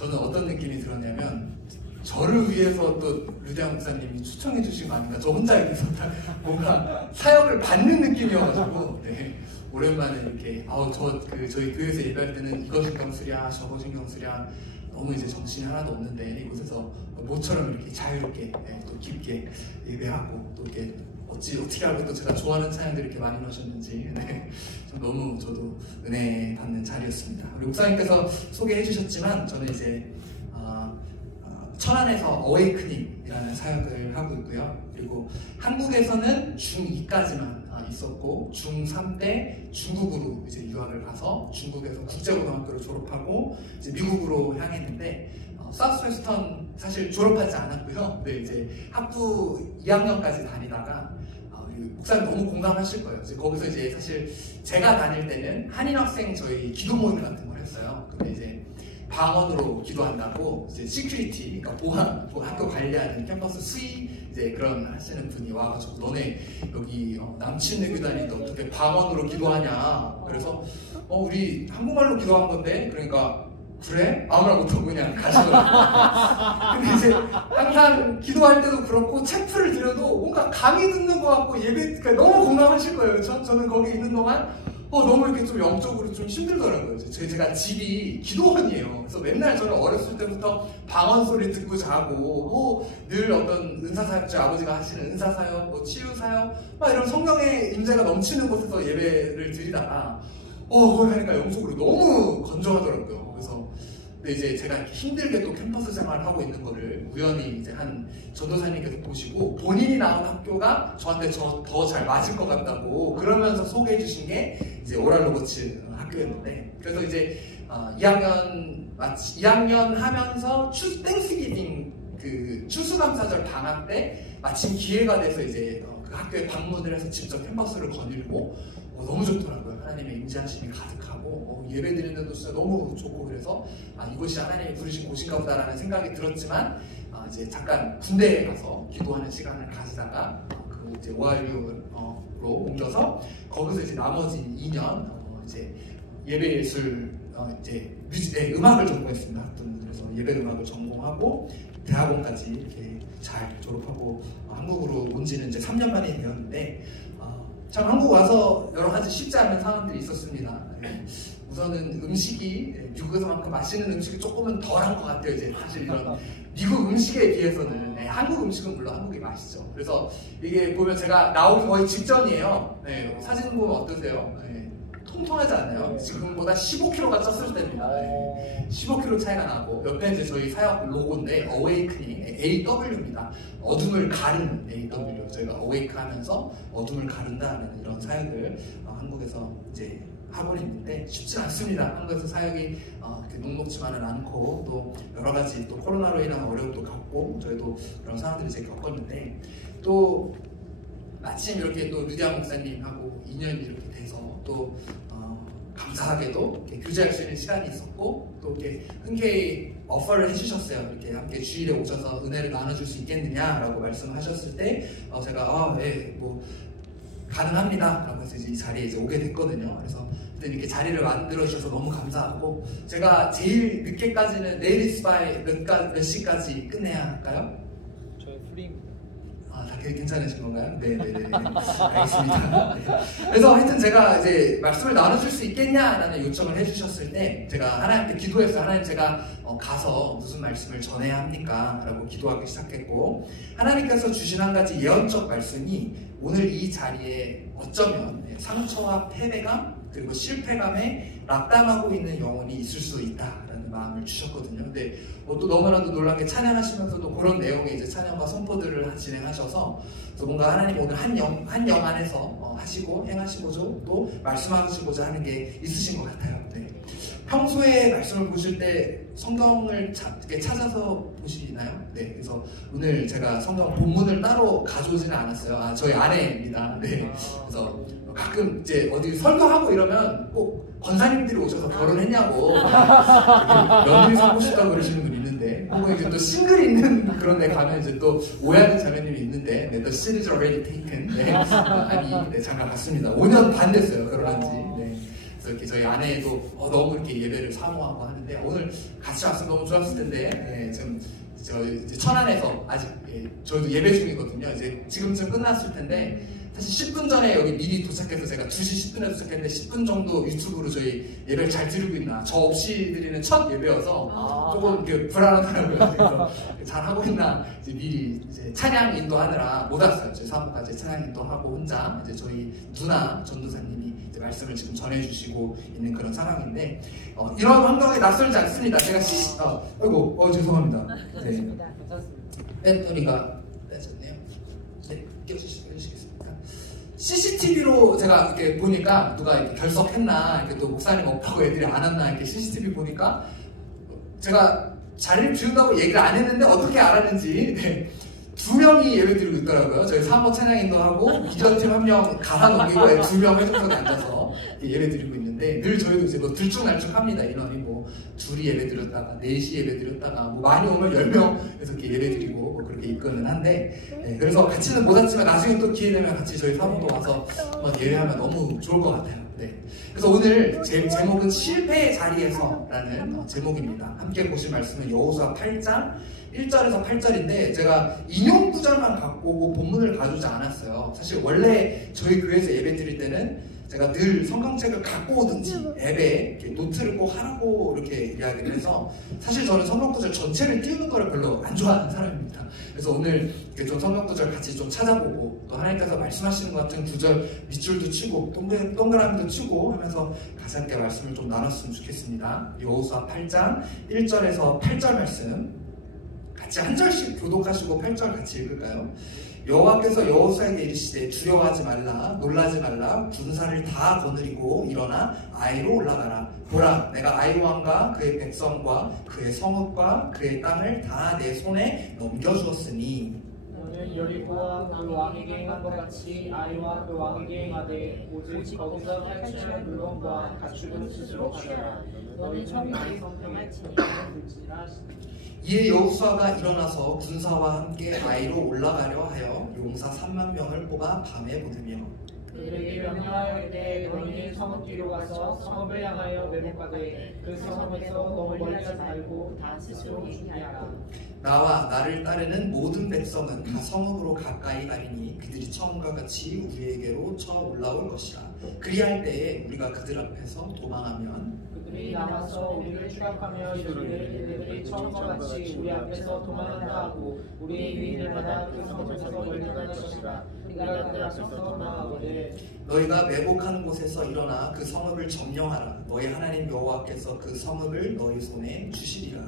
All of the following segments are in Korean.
저는 어떤 느낌이 들었냐면 저를 위해서 또 류대한 목사님이 추천해 주신 거 아닌가. 저 혼자 여기서 뭔가 사역을 받는 느낌이어가지고 네, 오랜만에 이렇게 저희 교회에서 예배할 때는 이거 신경쓰랴 저거 신경쓰랴 너무 이제 정신이 하나도 없는데 이곳에서 모처럼 이렇게 자유롭게 또 깊게 예배하고 또 이렇게 어떻게 하고 또 제가 좋아하는 찬양들 이렇게 많이 넣으셨는지 네, 너무 저도 은혜 받는 자리였습니다. 우리 목사님께서 소개해 주셨지만 저는 이제 천안에서 어웨이크닝이라는 사역을 하고 있고요. 그리고 한국에서는 중2까지만 있었고 중3 때 중국으로 이제 유학을 가서 중국에서 국제고등학교를 졸업하고 이제 미국으로 향했는데 사우스웨스턴 사실 졸업하지 않았고요. 근데 이제 학부 2학년까지 다니다가 목사님 너무 공감하실 거예요. 이제 거기서 이제 사실 제가 다닐 때는 한인 학생 저희 기도 모임 같은 걸 했어요. 근데 이제 방언으로 기도한다고 이제 시큐리티, 그러니까 보안, 학교 관리하는 캠퍼스 수의 이제 그런 하시는 분이 와가지고 너네 여기 남친 내교 다니는데 어떻게 방언으로 기도하냐. 그래서 우리 한국말로 기도한 건데 그러니까 그래? 아무 말 못하고 그냥 가시더라고요. 근데 이제 항상 기도할 때도 그렇고 체프를 드려도 뭔가 감이 듣는 것 같고 그러니까 너무 공감하실 거예요. 저는 거기 있는 동안 너무 이렇게 좀 영적으로 좀 힘들더라고요. 제가 집이 기도원이에요. 그래서 맨날 저는 어렸을 때부터 방언 소리 듣고 자고, 늘 어떤 은사사역, 제 아버지가 하시는 은사사역, 치유사역, 막 이런 성령의 임재가 넘치는 곳에서 예배를 드리다가, 그걸 하니까 영적으로 너무 건조하더라고요. 그래서, 근데 이제 제가 이렇게 힘들게 또 캠퍼스 생활을 하고 있는 거를 우연히 이제 한 전도사님께서 보시고 본인이 나온 학교가 저한테 더 잘 맞을 것 같다고 그러면서 소개해 주신 게 이제 오랄 로버츠 학교였는데 그래서 이제 2학년 하면서 땡스기빙 그 추수감사절 방학 때 마침 기회가 돼서 이제 그 학교에 방문을 해서 직접 캠퍼스를 거닐고 너무 좋더라고요. 하나님의 임재하심이 가득하고 예배 드리는 데도 진짜 너무 좋고 그래서 이곳이 하나님이 부르신 곳인가 보다라는 생각이 들었지만 이제 잠깐 군대에 가서 기도하는 시간을 가지다가 그 이제 ORU로 옮겨서 거기서 이제 나머지 2년 이제 예배예술 이제 음악을 전공했습니다. 그래서 예배 음악을 전공하고 대학원까지 이렇게 잘 졸업하고 한국으로 온 지는 이제 3년 만에 되었는데 참 한국 와서 여러 가지 쉽지 않은 상황들이 있었습니다. 우선은 음식이 미국에서만큼 맛있는 음식이 조금은 덜한 것 같아요. 이제 사실 이런 미국 음식에 비해서는 한국 음식은 물론 한국이 맛있죠. 그래서 이게 보면 제가 나오기 거의 직전이에요. 사진 보면 어떠세요? 통통하지 않나요? 지금보다 15kg가 쪘을 때입니다. 15kg 차이가 나고 옆에 이제 저희 사역 로고인데 어웨이크닝 AW입니다. 어둠을 가르는 AW. 저희가 어웨이크 하면서 어둠을 가른다는 이런 사역을 한국에서 이제 하고 있는데 쉽지 않습니다. 한국에서 사역이 녹록지만은 않고 또 여러 가지 또 코로나로 인한 어려움도 겪고 저희도 그런 상황들을 이제 겪었는데 또 마침 이렇게 또 류대한 목사님하고 인연이 이렇게 돼서 또 감사하게도 이렇게 교제할 수 있는 시간이 있었고 또 이렇게 흔쾌히 오퍼를 해주셨어요. 이렇게 함께 주일에 오셔서 은혜를 나눠줄 수 있겠느냐라고 말씀하셨을 때 제가 뭐 가능합니다 라고 해서 이제 이 자리에 이제 오게 됐거든요. 그래서 이렇게 자리를 만들어 주셔서 너무 감사하고 제가 제일 늦게까지는 내일 이스바에 몇 시까지 끝내야 할까요? 저희 프리입니다. 다 괜찮으신 건가요? 네네네. 알겠습니다. 네. 그래서 하여튼 제가 이제 말씀을 나눠줄 수 있겠냐라는 요청을 해주셨을 때 제가 하나님께 기도했어요. 하나님 제가 가서 무슨 말씀을 전해야 합니까? 라고 기도하기 시작했고 하나님께서 주신 한 가지 예언적 말씀이 오늘 이 자리에 어쩌면 상처와 패배감 그리고 실패감에 낙담하고 있는 영혼이 있을 수 있다라는 마음을 주셨거든요. 근데 또 너무나도 놀란 게 찬양하시면서도 그런 내용의 이제 찬양과 선포들을 진행하셔서 뭔가 하나님 오늘 한 영 안에서 하시고 행하시고자 또 말씀하시고자 하는 게 있으신 것 같아요. 네. 평소에 말씀을 보실 때 성경을 찾아서 보시나요? 네, 그래서 오늘 제가 성경 본문을 따로 가져오지는 않았어요. 저희 아내입니다. 네, 그래서 가끔 이제 어디 설교하고 이러면 꼭 권사님들이 오셔서 결혼했냐고 며느리 삼고 싶다고 그러시는 분이 있는데 혹은 이제 또 싱글 있는 그런 데 가면 이제 또 오해하는 자매님이 있는데 the series already taken. 네, 아니, 네, 잠깐 갔습니다. 5년 반 됐어요, 결혼한 지. 네. 이렇게 저희 아내도 너무 이렇게 예배를 사모하고 하는데 오늘 같이 왔으면 너무 좋았을 텐데 지금 이제 천안에서 아직 저희도 예배 중이거든요. 이제 지금쯤 끝났을 텐데 사실 10분 전에 여기 미리 도착해서 제가 2시 10분에 도착했는데 10분 정도 유튜브로 저희 예배를 잘 드리고 있나 저 없이 드리는 첫 예배여서 조금 이렇게 불안하더라고요. 그래서 잘 하고 있나 이제 미리 이제 찬양 인도하느라 못 왔어요. 저희 사모까지 찬양 인도하고 혼자 이제 저희 누나 전도사님이 이제 말씀을 지금 전해주시고 있는 그런 상황인데 이런 환경에 낯설지 않습니다. 제가 아이고 죄송합니다. 네. 팬토리가 빼졌네요. 네, 껴주시겠습니까? CCTV로 제가 이렇게 보니까 누가 이렇게 결석했나, 이렇게 또 목사님 없다고 애들이 안 왔나, 이렇게 CCTV 보니까 제가 자리를 비운다고 얘기를 안 했는데 어떻게 알았는지 2명이 예배 드리고 있더라고요. 저희 사모 찬양인도 하고 이전팀 1명 갈아넘기고 2명 회전석에 앉아서 예배 드리고 있는데 늘 저희도 이제 뭐 들쭉날쭉합니다. 인원이 뭐 2이 예배 드렸다가 4시 예배 드렸다가 뭐 많이 오면 10명에서 이렇게 예배 드리고 뭐 그렇게 있거는 한데 그래서 같이는 못 왔지만 나중에 또 기회 되면 같이 저희 사모도 와서 한번 예배하면 너무 좋을 것 같아요. 네. 그래서 오늘 제목은 실패의 자리에서 라는 제목입니다. 함께 보실 말씀은 여호수아 8장 1절에서 8절인데 제가 인용 구절만 갖고 오고 본문을 가져오지 않았어요. 사실 원래 저희 교회에서 예배 드릴 때는 제가 늘 성경책을 갖고 오든지 앱에 이렇게 노트를 꼭 하라고 이렇게 이야기를 해서 사실 저는 성경구절 전체를 띄우는 거를 별로 안 좋아하는 사람입니다. 그래서 오늘 이렇게 좀 성경구절 같이 좀 찾아보고 또 하나님께서 말씀하시는 것 같은 구절 밑줄도 치고 동그라미도 치고 하면서 같이 함께 말씀을 좀 나눴으면 좋겠습니다. 여호수아 8장 1절에서 8절 말씀 같이 한 절씩 교독하시고 8절 같이 읽을까요? 여호와께서 여호수아에게 이르시되 두려워하지 말라 놀라지 말라 군사를 다 거느리고 일어나 아이로 올라가라. 보라 내가 아이 왕과 그의 백성과 그의 성읍과 그의 땅을 다 내 손에 넘겨주었으니 너는 여리고와 그 왕에게 행한 것 같이 아이와 그 왕에게 행하되 오직 거기서 탈취할 물건과 가축은 스스로 가져라. 너는 정말 성평할지니 불지라. 이에 여호수아가 일어나서 군사와 함께 아이로 올라가려 하여 용사 3만 명을 뽑아 밤에 보내며 그들에게 명령하여 이르되 너희는 성읍 뒤로 가서 성읍을 향하여 매복하되 그 성읍에서 너무 멀리 가지 말고 다 스스로 준비하라. 나와 나를 따르는 모든 백성은 다 성읍으로 가까이 가리니 그들이 처음과 같이 우리에게로 쳐 올라올 것이라. 그리할 때에 우리가 그들 앞에서 도망하면 그들이 나와서 우리를 추격하며 이르되 그들이 처음과 같이 우리 앞에서 도망한다 하고 우리의 유인을 받아 그 성읍에서 멀리가는 것이라. 우리가 그들 앞에서 도망하거든 너희가 매복하는 곳에서 일어나 그 성읍을 점령하라. 너희 하나님 여호와께서 그 성읍을 너희 손에 주시리라.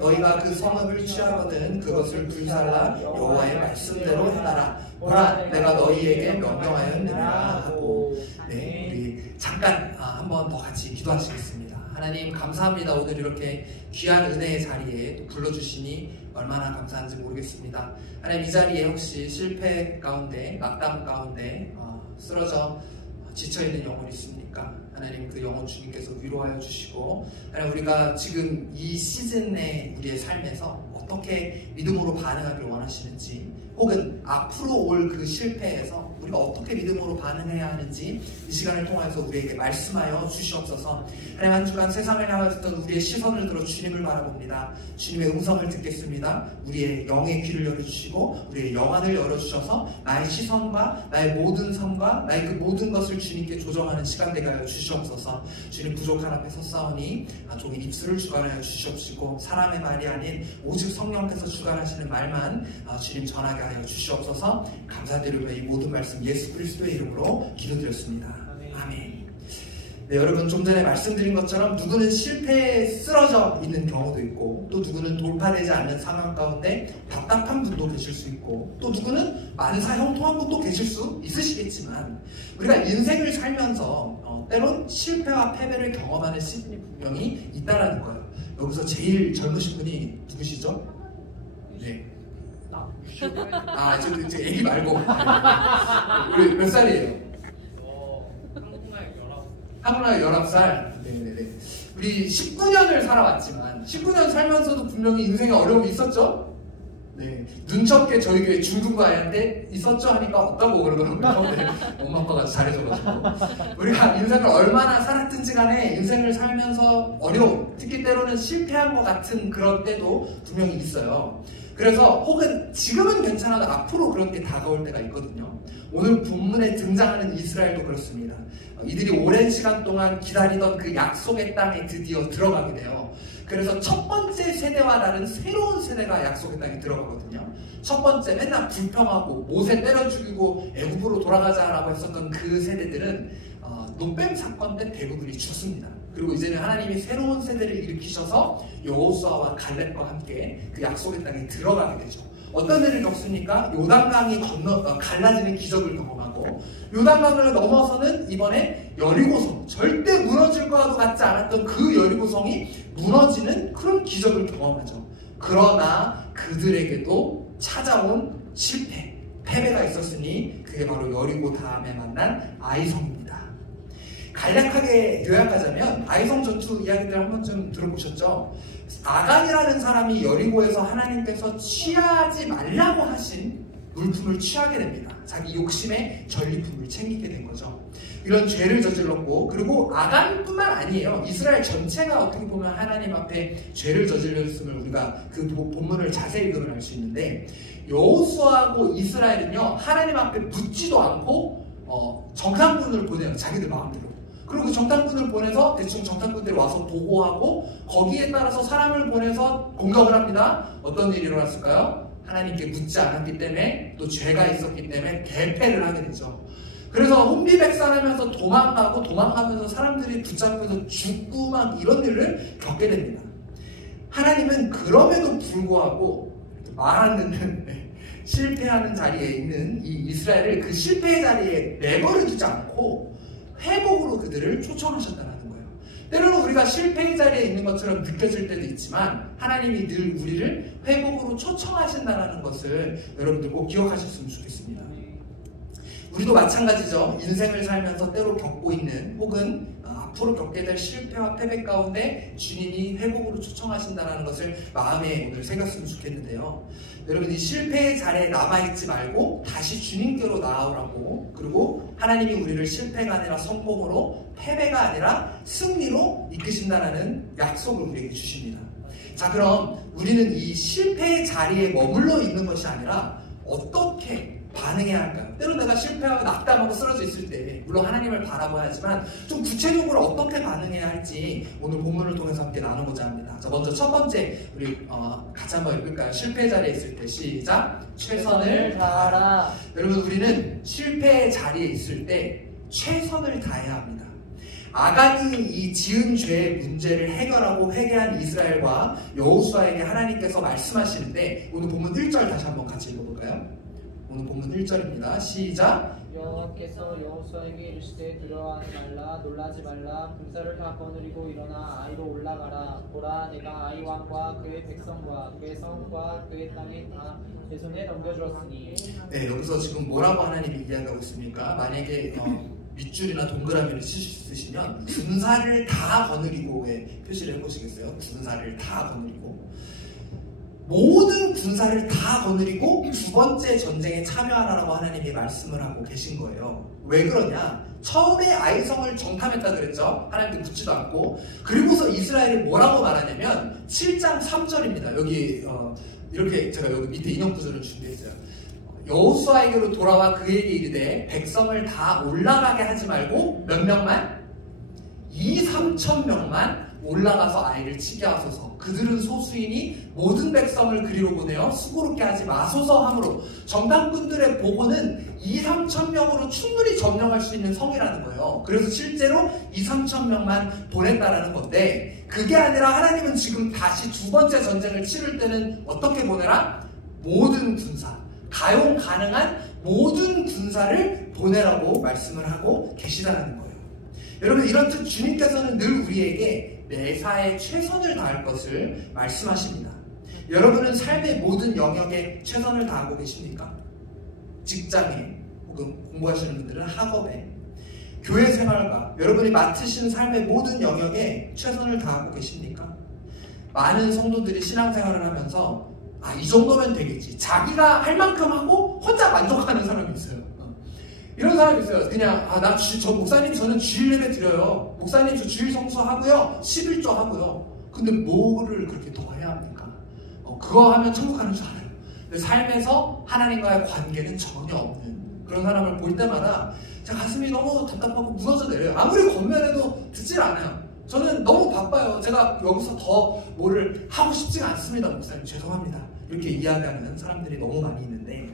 너희가 그 성읍을 취하거든 그것을 불살라 여호와의 말씀대로 행하라. 보라 내가 너희에게 명령하였느니라 하고 우리 잠깐 한 번 더 같이 기도하시겠습니다. 하나님 감사합니다. 오늘 이렇게 귀한 은혜의 자리에 또 불러주시니 얼마나 감사한지 모르겠습니다. 하나님 이 자리에 혹시 실패 가운데 낙담 가운데 쓰러져 지쳐있는 영혼이 있습니까? 하나님 그 영혼 주님께서 위로하여 주시고 하나님 우리가 지금 이 시즌의 우리의 삶에서 어떻게 믿음으로 반응하길 원하시는지 혹은 앞으로 올 그 실패에서 우리가 어떻게 믿음으로 반응해야 하는지 이 시간을 통해서 우리에게 말씀하여 주시옵소서. 하나님 한 주간 세상을 향했던 우리의 시선을 들어 주님을 바라봅니다. 주님의 음성을 듣겠습니다. 우리의 영의 귀를 열어주시고 우리의 영안을 열어주셔서 나의 시선과 나의 모든 삶과 나의 그 모든 것을 주님께 조정하는 시간 되게 하여 주시옵소서. 주님 부족한 앞에 섰사오니 종의 입술을 주관하여 주시옵시고 사람의 말이 아닌 오직 성령께서 주관하시는 말만 주님 전하게 하여 주시옵소서. 감사드리며 이 모든 말씀 예수 그리스도의 이름으로 기도드렸습니다. 아멘. 네, 여러분 좀 전에 말씀드린 것처럼 누구는 실패에 쓰러져 있는 경우도 있고 또 누구는 돌파되지 않는 상황 가운데 답답한 분도 계실 수 있고 또 누구는 만사형통한 분도 계실 수 있으시겠지만 우리가 인생을 살면서 때론 실패와 패배를 경험하는 시즌이 분명히 있다라는 거예요. 여기서 제일 젊으신 분이 누구시죠? 네. 저 애기 말고 몇 살이에요? 한국 나이 19살. 네네네. 우리 19년을 살아왔지만 19년 살면서도 분명히 인생에 어려움이 있었죠? 네, 눈쳤게 저희 교회 중등부 아이한테 있었죠 하니까 없다고 그러더라고요. 네, 엄마 아빠가 잘해줘가지고. 우리가 인생을 얼마나 살았든지 간에 인생을 살면서 어려움, 특히 때로는 실패한 것 같은 그런 때도 분명히 있어요. 그래서 혹은 지금은 괜찮아도 앞으로 그런 게 다가올 때가 있거든요. 오늘 본문에 등장하는 이스라엘도 그렇습니다. 이들이 오랜 시간 동안 기다리던 그 약속의 땅에 드디어 들어가게 돼요. 그래서 첫 번째 세대와 다른 새로운 세대가 약속의 땅에 들어가거든요. 첫 번째 맨날 불평하고 모세 때려 죽이고 애굽으로 돌아가자라고 했었던 그 세대들은 노뱀 사건 때 대부분이 죽습니다. 그리고 이제는 하나님이 새로운 세대를 일으키셔서 여호수아와 갈렙과 함께 그 약속의 땅에 들어가게 되죠. 어떤 일을 겪습니까? 요단강이 갈라지는 기적을 경험하고, 요단강을 넘어서는 이번에 여리고성, 절대 무너질 거와도 같지 않았던 그 여리고성이 무너지는 그런 기적을 경험하죠. 그러나 그들에게도 찾아온 실패, 패배가 있었으니 그게 바로 여리고 다음에 만난 아이성입니다. 간략하게 요약하자면 아이성 전투 이야기들 한 번쯤 들어보셨죠? 아간이라는 사람이 여리고에서 하나님께서 취하지 말라고 하신 물품을 취하게 됩니다. 자기 욕심에 전리품을 챙기게 된 거죠. 이런 죄를 저질렀고, 그리고 아간뿐만 아니에요. 이스라엘 전체가 어떻게 보면 하나님 앞에 죄를 저질렀음을 우리가 그 본문을 자세히 읽으면 알 수 있는데, 여호수아하고 이스라엘은요 하나님 앞에 묻지도 않고 정탐꾼을 보내요. 자기들 마음대로. 그리고 그 정탐꾼을 보내서 대충 정탐꾼들이 와서 보고하고 거기에 따라서 사람을 보내서 공격을 합니다. 어떤 일이 일어났을까요? 하나님께 묻지 않았기 때문에, 또 죄가 있었기 때문에 대패를 하게 되죠. 그래서 혼비백산하면서 도망가면서 사람들이 붙잡혀서 죽고 막 이런 일을 겪게 됩니다. 하나님은 그럼에도 불구하고 말 안 듣는 실패하는 자리에 있는 이 이스라엘을 그 실패의 자리에 내버려 두지 않고 회복으로 그들을 초청하셨다는 거예요. 때로는 우리가 실패의 자리에 있는 것처럼 느껴질 때도 있지만 하나님이 늘 우리를 회복으로 초청하신다는 것을 여러분들 꼭 기억하셨으면 좋겠습니다. 우리도 마찬가지죠. 인생을 살면서 때로 겪고 있는 혹은 앞으로 겪게 될 실패와 패배 가운데 주님이 회복으로 초청하신다는 것을 마음에 오늘 새겼으면 좋겠는데요. 여러분, 이 실패의 자리에 남아있지 말고 다시 주님께로 나아오라고, 그리고 하나님이 우리를 실패가 아니라 성공으로, 패배가 아니라 승리로 이끄신다는 약속을 우리에게 주십니다. 자, 그럼 우리는 이 실패의 자리에 머물러 있는 것이 아니라 어떻게 반응해야 할까요? 때로 내가 실패하고 낙담하고 쓰러져 있을 때 물론 하나님을 바라봐야 하지만 좀 구체적으로 어떻게 반응해야 할지 오늘 본문을 통해서 함께 나누고자 합니다. 자, 먼저 첫 번째 우리 같이 한번 읽을까요? 실패의 자리에 있을 때 시작! 최선을 다하라. 여러분, 우리는 실패의 자리에 있을 때 최선을 다해야 합니다. 아간이 이 지은 죄의 문제를 해결하고 회개한 이스라엘과 여호수아에게 하나님께서 말씀하시는데, 오늘 본문 1절 다시 한번 같이 읽어볼까요? 오늘 본문 1절입니다. 시작! 여호와께서 여호수아에게 이르시되 두려워하지 말라, 놀라지 말라. 군사를 다 거느리고 일어나 아이로 올라가라. 보라, 내가 아이 왕과 그의 백성과 그의 성과 그의 땅에 다 내 손에 넘겨주었으니. 네, 여기서 지금 뭐라고 하나님이 이야기하고 있습니까? 만약에 밑줄이나 동그라미를 쓰시면 군사를 다 거느리고의 표시를 해보시겠어요? 군사를 다 거느리고, 모든 군사를 다 거느리고 두 번째 전쟁에 참여하라고 하나님이 말씀을 하고 계신 거예요. 왜 그러냐? 처음에 아이성을 정탐했다 그랬죠. 하나님께 묻지도 않고. 그리고서 이스라엘이 뭐라고 말하냐면 7장 3절입니다. 여기 이렇게 제가 여기 밑에 인용 구절을 준비했어요. 여호수아에게로 돌아와 그에게 이르되 백성을 다 올라가게 하지 말고 몇 명만? 2,3천 명만 올라가서 아이를 치게 하소서. 그들은 소수이니 모든 백성을 그리로 보내어 수고롭게 하지 마소서 하므로, 정탐꾼들의 보고는 2,3천 명으로 충분히 점령할 수 있는 성이라는 거예요. 그래서 실제로 2,3천 명만 보냈다라는 건데, 그게 아니라 하나님은 지금 다시 두 번째 전쟁을 치를 때는 어떻게 보내라? 모든 군사, 가용 가능한 모든 군사를 보내라고 말씀을 하고 계시다는 거예요. 여러분, 이렇듯 주님께서는 늘 우리에게 매사에 최선을 다할 것을 말씀하십니다. 여러분은 삶의 모든 영역에 최선을 다하고 계십니까? 직장에, 혹은 공부하시는 분들은 학업에, 교회 생활과 여러분이 맡으시는 삶의 모든 영역에 최선을 다하고 계십니까? 많은 성도들이 신앙생활을 하면서 아, 이 정도면 되겠지. 자기가 할 만큼 하고 혼자 만족하는 사람이 있어요. 이런 사람이 있어요. 그냥 저 목사님 저는 주일 예배 드려요. 목사님 저 주일 성수하고요. 11조 하고요. 근데 뭐를 그렇게 더 해야 합니까? 그거 하면 천국 가는 줄 알아요. 근데 삶에서 하나님과의 관계는 전혀 없는 그런 사람을 볼 때마다 제 가슴이 너무 답답하고 무너져 내려요. 아무리 권면해도 듣질 않아요. 저는 너무 바빠요. 제가 여기서 더 뭐를 하고 싶지가 않습니다. 목사님 죄송합니다. 이렇게 이야기하는 사람들이 너무 많이 있는데,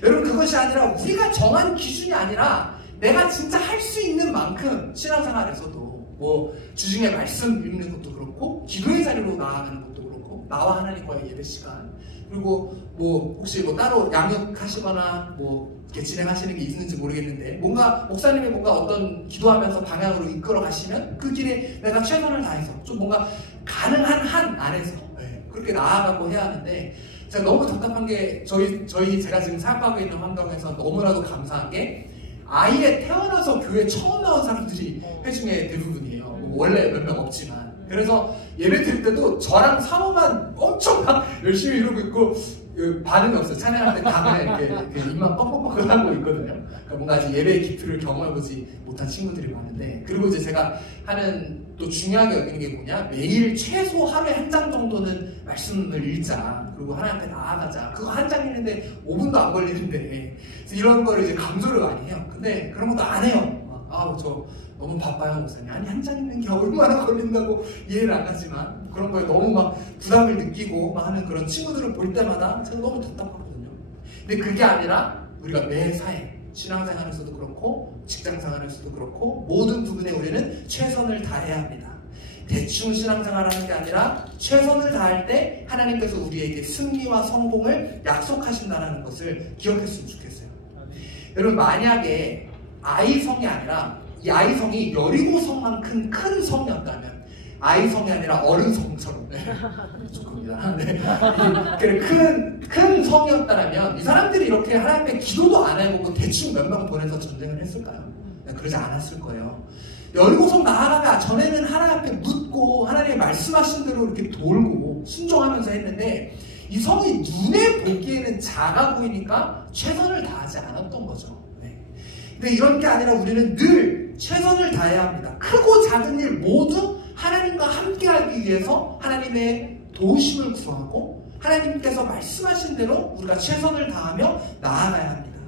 여러분 그것이 아니라 우리가 정한 기준이 아니라 내가 진짜 할 수 있는 만큼 신앙생활에서도 뭐 주중에 말씀 읽는 것도 그렇고 기도의 자리로 나아가는 것도 그렇고 나와 하나님과의 예배 시간, 그리고 뭐 혹시 뭐 따로 양육하시거나 뭐 이렇게 진행하시는 게 있는지 모르겠는데 뭔가 목사님이 뭔가 어떤 기도하면서 방향으로 이끌어 가시면 그 길에 내가 최선을 다해서 좀 뭔가 가능한 한 안에서 그렇게 나아가고 해야 하는데, 제가 너무 답답한 게 제가 지금 생각하고 있는 환경에서 너무나도 감사한 게 아예 태어나서 교회 처음 나온 사람들이 회중의 대부분이에요. 원래 몇 명 없지만. 그래서 예배 드릴 때도 저랑 사모만 엄청 막 열심히 이러고 있고 반응이 없어요. 찬양할 때 다 그냥 이렇게 입만 뻑뻑뻑 하고 있거든요. 그러니까 뭔가 아직 예배의 깊이를 경험해보지 못한 친구들이 많은데, 그리고 이제 제가 하는 또 중요하게 여기는 게 뭐냐, 매일 최소 하루에 한 장 정도는 말씀을 읽자, 그리고 하나님 앞에 나아가자. 그거 한 장 읽는데 5분도 안 걸리는데, 그래서 이런 거를 이제 강조를 많이 해요. 근데 그런 것도 안 해요. 저 너무 바빠요 목사님. 아니 한 장 읽는 게 얼마나 걸린다고 이해를 안 하지만 그런 거에 너무 막 부담을 느끼고 막 하는 그런 친구들을 볼 때마다 제가 너무 답답하거든요. 근데 그게 아니라 우리가 매사에 신앙생활에서도 그렇고 직장생활에서도 그렇고 모든 부분에 우리는 최선을 다해야 합니다. 대충 신앙생활하는 게 아니라 최선을 다할 때 하나님께서 우리에게 승리와 성공을 약속하신다는 것을 기억했으면 좋겠어요. 여러분 만약에 아이성이 아니라 이 아이성이 여리고성만큼 큰 성이었다면, 아이성이 아니라 어른성처럼 좋습니다. 큰 성이었다면 이 사람들이 이렇게 하나님께 기도도 안 해보고 대충 몇 명 보내서 전쟁을 했을까요? 그러지 않았을 거예요. 여리고성 나아가가 전에는 하나님 앞에 묻고 하나님의 말씀하신 대로 이렇게 돌고 순종하면서 했는데, 이 성이 눈에 보기에는 작아 보이니까 최선을 다하지 않았던 거죠. 근데 이런 게 아니라 우리는 늘 최선을 다해야 합니다. 크고 작은 일 모두 하나님과 함께하기 위해서 하나님의 도우심을 구하고 하나님께서 말씀하신 대로 우리가 최선을 다하며 나아가야 합니다.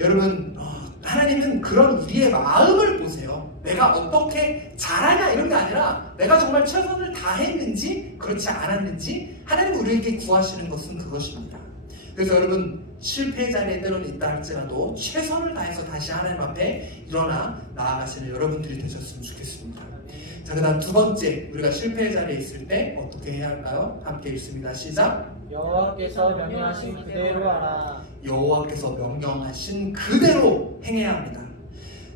여러분 하나님은 그런 우리의 마음을 보세요. 내가 어떻게 잘하냐 이런 게 아니라 내가 정말 최선을 다했는지 그렇지 않았는지 하나님 우리에게 구하시는 것은 그것입니다. 그래서 여러분 실패의 자리에 때로는 있다 할지라도 최선을 다해서 다시 하나님 앞에 일어나 나아가시는 여러분들이 되셨으면 좋겠습니다. 자, 그 다음 두 번째, 우리가 실패의 자리에 있을 때 어떻게 해야 할까요? 함께 읽습니다. 시작. 여호와께서 명령하신 그대로 하라. 여호와께서 명령하신 그대로 행해야 합니다.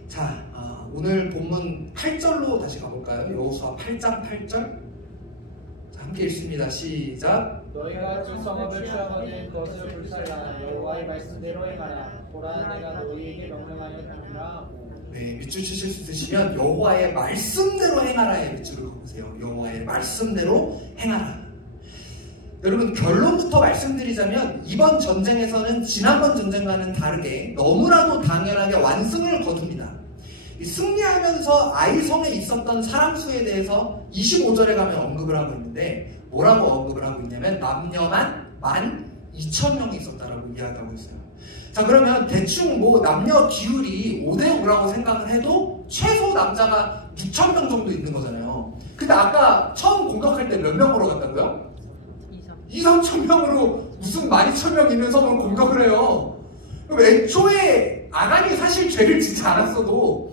자, 오늘 본문 8절로 다시 가볼까요? 여호수아 8장 8절. 자, 함께 읽습니다. 시작. 너희가 그 성읍을 취하거든 그것을 불살라. 여호와의 말씀대로 행하라. 보라 내가 너희에게 명령하였느니라 하고. 네, 밑줄 치실 수 있으시면 여호와의 말씀대로 행하라의 밑줄을 그으세요. 여호와의 말씀대로 행하라. 여러분 결론부터 말씀드리자면 이번 전쟁에서는 지난번 전쟁과는 다르게 너무나도 당연하게 완승을 거둡니다. 승리하면서 아이성에 있었던 사람 수에 대해서 25절에 가면 언급을 하고 있는데 뭐라고 언급을 하고 있냐면 남녀만 12,000명이 있었다라고 이야기하고 있어요. 자, 그러면 대충 뭐 남녀 비율이 5대5라고 생각을 해도 최소 남자가 6,000명 정도 있는 거잖아요. 근데 아까 처음 공격할 때 몇 명으로 갔다고요? 2,000~3,000명으로 무슨 12,000명 있는 성을 공격을 해요. 그럼 애초에 아간이 사실 죄를 짓지 않았어도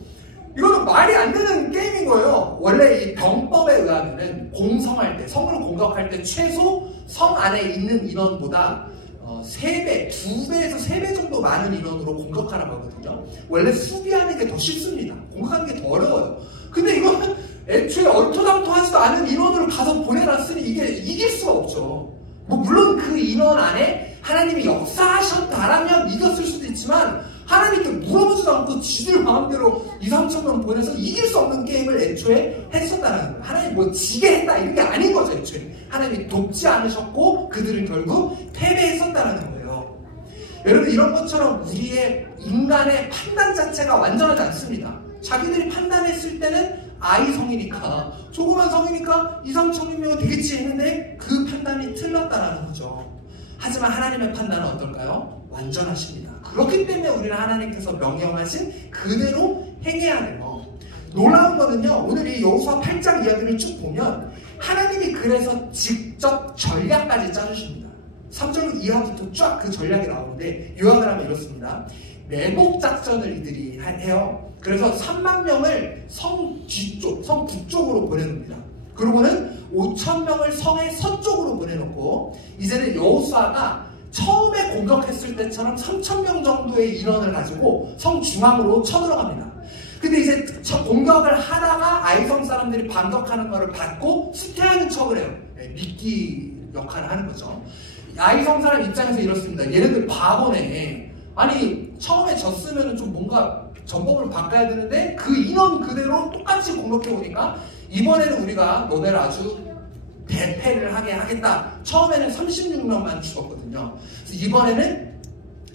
이거는 말이 안 되는 게임인 거예요. 원래 이 병법에 의하면은 공성할 때, 성을 공격할 때 최소 성 안에 있는 인원보다 3배, 2배에서 3배 정도 많은 인원으로 공격하라고 하거든요. 원래 수비하는 게 더 쉽습니다. 공격하는 게 더 어려워요. 근데 이거는 애초에 얼토당토하지도 않은 인원으로 가서 보내놨으니 이게 이길 수가 없죠. 뭐 물론 그 인원 안에 하나님이 역사하셨다라면 이겼을 수도 있지만 하나님께 물어보지도 않고 지들 마음대로 2-3천 명 보내서 이길 수 없는 게임을 애초에 했었다는 거예요. 하나님 뭐 지게 했다 이런 게 아닌 거죠. 애초에 하나님이 돕지 않으셨고 그들은 결국 패배했었다는 거예요. 여러분 이런 것처럼 우리의 인간의 판단 자체가 완전하지 않습니다. 자기들이 판단했을 때는 아이 성이니까 조그만 성이니까 2-3천 명은 되겠지 했는데 그 판단이 틀렸다는 거죠. 하지만 하나님의 판단은 어떨까요? 완전하십니다. 그렇기 때문에 우리는 하나님께서 명령하신 그대로 행해야 돼요. 놀라운 거는요, 오늘 이 여호수아 8장 이야기를 쭉 보면 하나님이 그래서 직접 전략까지 짜주십니다. 3절 이하부터 쫙 그 전략이 나오는데 요약을 하면 이렇습니다. 매복 작전을 이들이 해요. 그래서 3만 명을 성 뒤쪽, 성 북쪽으로 보내놓습니다. 그러고는 5천 명을 성의 서쪽으로 보내놓고 이제는 여호수아가 처음에 공격했을 때처럼 3천 명 정도의 인원을 가지고 성 중앙으로 쳐들어갑니다. 근데 이제 공격을 하다가 아이성 사람들이 반격하는 것을 받고 수태하는 척을 해요. 미끼 역할을 하는 거죠. 아이성 사람 입장에서 이렇습니다. 얘네들 바보네. 아니 처음에 졌으면 좀 뭔가 전법을 바꿔야 되는데 그 인원 그대로 똑같이 공격해보니까 이번에는 우리가 너네를 아주 대패를 하게 하겠다. 처음에는 36명만 죽었거든요. 그래서 이번에는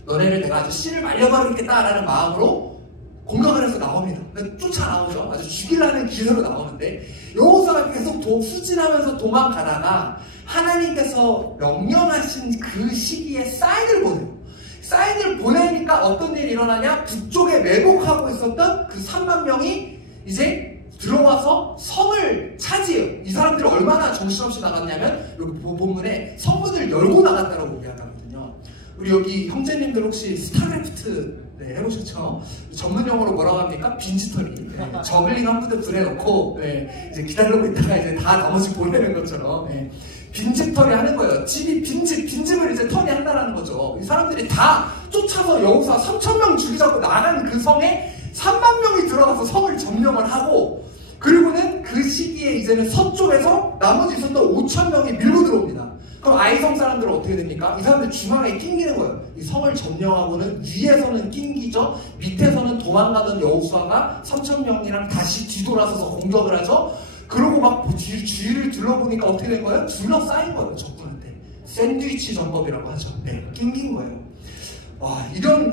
너네를 내가 아주 씨를 말려버리겠다라는 마음으로 공격을 해서 나옵니다. 쫓아나오죠. 아주 죽이려는 기세로 나오는데 여호수아가 계속 수진하면서 도망가다가 하나님께서 명령하신 그 시기에 사인을 보내요. 사인을 보내니까 어떤 일이 일어나냐? 북쪽에 매복하고 있었던 그 3만 명이 이제 들어와서 성을 차지해요. 이 사람들이 얼마나 정신없이 나갔냐면 여기 본문에 성문을 열고 나갔다고 이야기하거든요. 우리 여기 형제님들 혹시 스타크래프트 해보셨죠? 전문 용어로 뭐라고 합니까? 빈지털이. 저글링 한 부대 불해놓고 이제 기다리고 있다가 이제 다 나머지 보내는 것처럼 빈집털이 하는 거예요. 집이 빈집을 이제 털이 한다는 거죠. 이 사람들이 다 쫓아서 여호수아 3,000명 죽이자고 나간 그 성에 3만 명이 들어가서 성을 점령을 하고 그리고는 그 시기에 이제는 서쪽에서 나머지 있었던 5천 명이 밀고 들어옵니다. 그럼 아이성 사람들은 어떻게 됩니까? 이 사람들 중앙에 낑기는 거예요. 이 성을 점령하고는 위에서는 낑기죠. 밑에서는 도망가던 여호수아가 3천 명이랑 다시 뒤돌아서서 공격을 하죠. 그러고 막 주위를 둘러보니까 어떻게 된 거예요? 둘러싸인 거예요. 적군한테. 샌드위치 전법이라고 하죠. 낑긴 거예요. 와,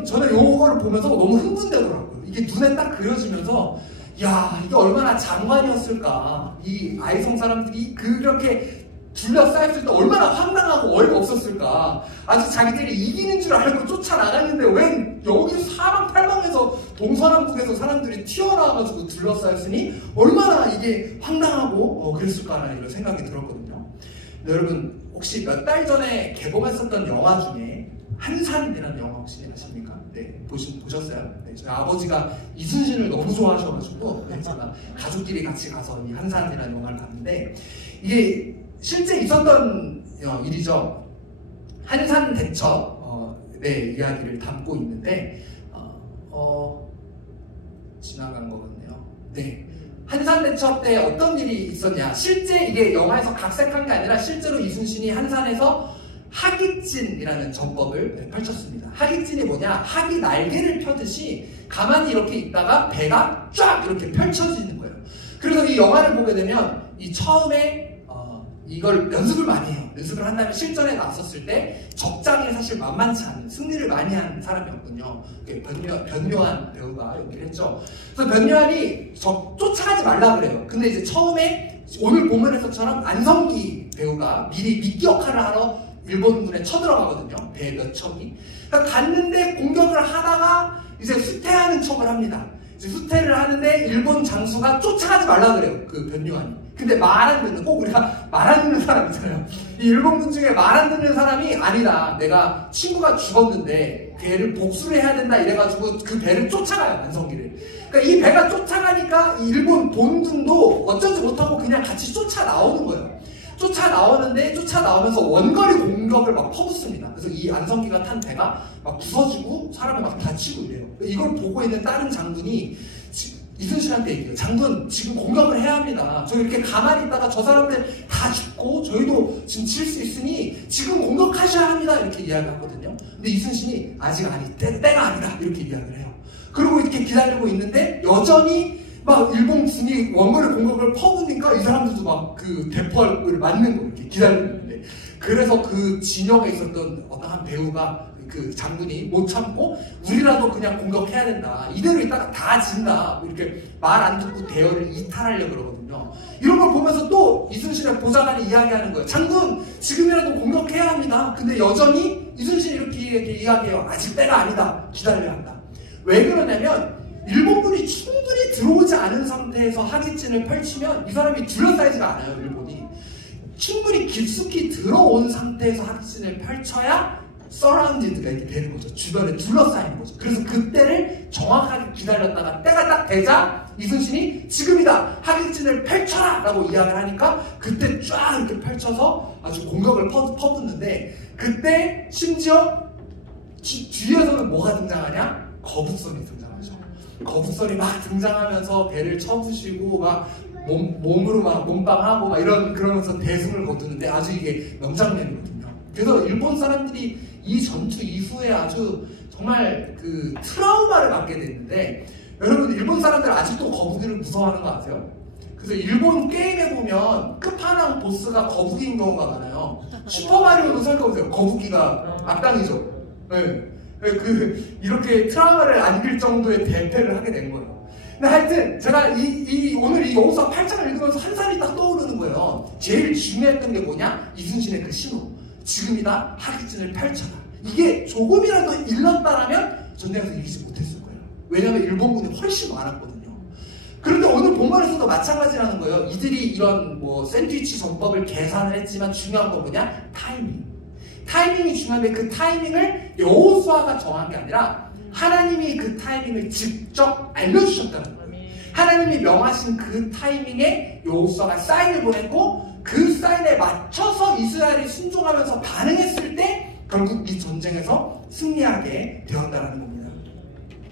저는 요거를 보면서 너무 흥분되더라고요. 이게 눈에 딱 그려지면서 야, 이게 얼마나 장관이었을까. 이 아이성 사람들이 그렇게 둘러싸였을 때 얼마나 황당하고 어이가 없었을까. 아주 자기들이 이기는 줄 알고 쫓아나갔는데 웬 여기 사방팔방에서 동서남북에서 사람들이 튀어나와가지고 둘러싸였으니 얼마나 이게 황당하고 그랬을까라는 이런 생각이 들었거든요. 근데 여러분 혹시 몇 달 전에 개봉했었던 영화 중에 한산이라는 영화 혹시 아십니까? 네, 보셨어요? 네, 저희 아버지가 이순신을 너무 좋아하셔가지고 제가 가족끼리 같이 가서 이 한산이라는 영화를 봤는데 이게 실제 있었던 일이죠. 한산 대첩 이야기를 담고 있는데 지나간 것 같네요. 네, 한산 대첩 때 어떤 일이 있었냐? 실제 이게 영화에서 각색한 게 아니라 실제로 이순신이 한산에서 하깃진이라는 전법을 펼쳤습니다. 하깃진이 뭐냐? 학이 날개를 펴듯이 가만히 이렇게 있다가 배가 쫙 이렇게 펼쳐지는 거예요. 그래서 이 영화를 보게 되면 이 처음에 이걸 연습을 많이 해요. 연습을 한 다음에 실전에 나섰을 때 적장이 사실 만만치 않은 승리를 많이 한 사람이었군요. 변요한 배우가 연기를 했죠. 그래서 변요한이 쫓아가지 말라 그래요. 근데 이제 처음에 오늘 본문에서처럼 안성기 배우가 미리 미끼 역할을 하러 일본군에 쳐들어가거든요. 배 몇 척이. 그러니까 갔는데 공격을 하다가 이제 후퇴하는 척을 합니다. 이제 후퇴를 하는데 일본 장수가 쫓아가지 말라 그래요. 그 변요한이. 근데 말 안 듣는, 꼭 우리가 말 안 듣는 사람 있잖아요. 이 일본군 중에 말 안 듣는 사람이 아니다. 내가 친구가 죽었는데 그 애를 복수를 해야 된다 이래가지고 그 배를 쫓아가요. 안성기를. 그러니까 이 배가 쫓아가니까 이 일본 본군도 어쩌지 못하고 그냥 같이 쫓아나오는 거예요. 쫓아나오면서 원거리 공격을 막 퍼붓습니다. 그래서 이 안성기가 탄 배가 막 부서지고 사람이 막 다치고 이래요. 이걸 보고 있는 다른 장군이 이순신한테 얘기해요. 장군, 지금 공격을 해야 합니다. 저 이렇게 가만히 있다가 저 사람들 다 죽고 저희도 지금 질 수 있으니 지금 공격하셔야 합니다. 이렇게 이야기하거든요. 근데 이순신이 아직 때가 아니다. 이렇게 이야기를 해요. 그리고 이렇게 기다리고 있는데 여전히 막 일본 군이 원거리 공격을 퍼부니까 이 사람들도 막 그 대포를 맞는 거 이렇게 기다리고 있는데, 그래서 그 진영에 있었던 어떤 한 배우가 그 장군이 못 참고 우리라도 그냥 공격해야 된다. 이대로 있다가 다 진다. 이렇게 말 안 듣고 대열을 이탈하려고 그러거든요. 이런 걸 보면서 또 이순신의 보좌관이 이야기하는 거예요. 장군, 지금이라도 공격해야 합니다. 근데 여전히 이순신이 이렇게 이야기해요. 아직 때가 아니다. 기다려야 한다. 왜 그러냐면 일본군이 충분히 들어오지 않은 상태에서 하깃진을 펼치면 이 사람이 둘러싸이지가 않아요. 일본이 충분히 깊숙이 들어온 상태에서 하깃진을 펼쳐야 서라운디드가 이렇게 되는 거죠. 주변에 둘러싸이는 거죠. 그래서 그때를 정확하게 기다렸다가 때가 딱 되자 이순신이 지금이다! 하깃진을 펼쳐라! 라고 이야기를 하니까 그때 쫙 이렇게 펼쳐서 아주 공격을 퍼붓는데, 그때 심지어 뒤에서는 뭐가 등장하냐? 거북선이 등장하죠. 거북선이 막 등장하면서 배를 쳐부시고 막 몸으로 막 몸빵하고 막 그러면서 대승을 거두는데 아주 이게 명장면이거든요. 그래서 일본 사람들이 이 전투 이후에 아주 정말 그 트라우마를 받게 됐는데, 여러분 일본 사람들 아직도 거북이를 무서워하는 거 아세요? 그래서 일본 게임에 보면 끝판왕 보스가 거북이인 경우가 많아요. 슈퍼마리오도 생각해보세요. 거북이가 악당이죠. 네. 이렇게 트라우마를 안길 정도의 대패를 하게 된 거예요. 근데 하여튼 제가 오늘 이 여우사 8장을 읽으면서 한 살이 딱 떠오르는 거예요. 제일 중요했던 게 뭐냐? 이순신의 그 신호. 지금이다. 하깃진을 펼쳐라. 이게 조금이라도 일렀다라면 전쟁에서 이기지 못했을 거예요. 왜냐하면 일본군이 훨씬 많았거든요. 그런데 오늘 본문에서도 마찬가지라는 거예요. 이들이 이런 뭐 샌드위치 전법을 계산을 했지만 중요한 건 뭐냐? 타이밍이 중요한데 그 타이밍을 여호수아가 정한 게 아니라 하나님이 그 타이밍을 직접 알려주셨다는 거예요. 하나님이 명하신 그 타이밍에 여호수아가 사인을 보냈고, 그 사인에 맞춰서 이스라엘이 순종하면서 반응했을 때 결국 이 전쟁에서 승리하게 되었다는 겁니다.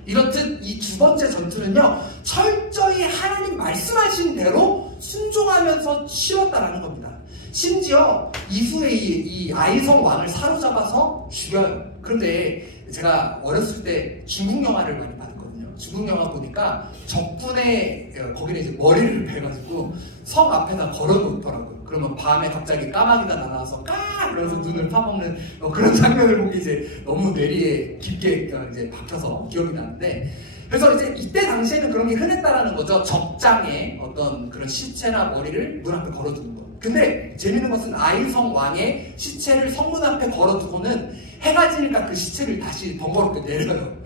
이렇듯 이 두 번째 전투는요, 철저히 하나님 말씀하신 대로 순종하면서 치렀다는 겁니다. 심지어 이후에 이 아이성 왕을 사로잡아서 죽여요. 그런데 제가 어렸을 때 중국 영화를 많이 봤거든요. 중국 영화 보니까 적군의 거기는 이제 머리를 베가지고 성 앞에다 걸어놓더라고요. 그러면 밤에 갑자기 까마귀가 날아와서 까! 그러면서 눈을 파먹는 그런 장면을 본 게 이제 너무 뇌리에 깊게 이제 박혀서 기억이 나는데, 그래서 이제 이때 당시에는 그런 게 흔했다라는 거죠. 적장에 어떤 그런 시체나 머리를 문 앞에 걸어두는 거. 근데 재밌는 것은 아이성 왕의 시체를 성문 앞에 걸어두고는 해가 지니까 그 시체를 다시 번거롭게 내려요.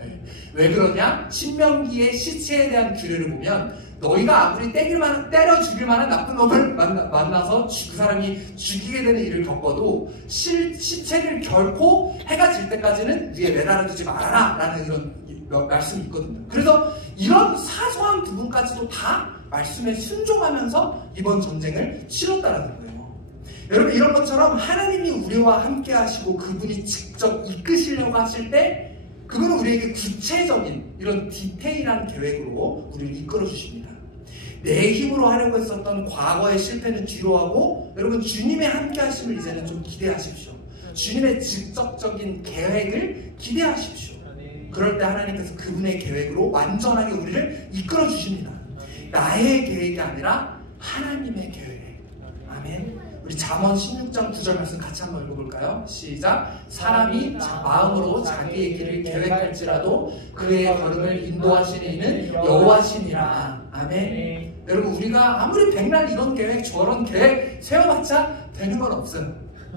왜 그러냐? 신명기의 시체에 대한 규례를 보면 너희가 아무리 때려 죽일 만한 나쁜 놈을 만나서 그 사람이 죽이게 되는 일을 겪어도 시체를 결코 해가 질 때까지는 위에 매달아두지 말아라 라는 이런 말씀이 있거든요. 그래서 이런 사소한 부분까지도 다 말씀에 순종하면서 이번 전쟁을 치렀다라는 거예요. 여러분, 이런 것처럼 하나님이 우리와 함께 하시고 그분이 직접 이끄시려고 하실 때 그분은 우리에게 구체적인 이런 디테일한 계획으로 우리를 이끌어 주십니다. 내 힘으로 하려고 했었던 과거의 실패는 뒤로하고, 여러분 주님의 함께 하심을 이제는 좀 기대하십시오. 주님의 직접적인 계획을 기대하십시오. 그럴 때 하나님께서 그분의 계획으로 완전하게 우리를 이끌어 주십니다. 나의 계획이 아니라 하나님의 계획. 아멘. 우리 잠언 16장 9절 말씀 같이 한번 읽어볼까요? 시작. 사람이 마음으로 자기의 길을 계획할지라도 그의 걸음을 인도하시는 이는 여호와시니라. 아멘. 여러분, 우리가 아무리 백날 이런 계획 저런 계획 세워봤자 되는 건 없어요.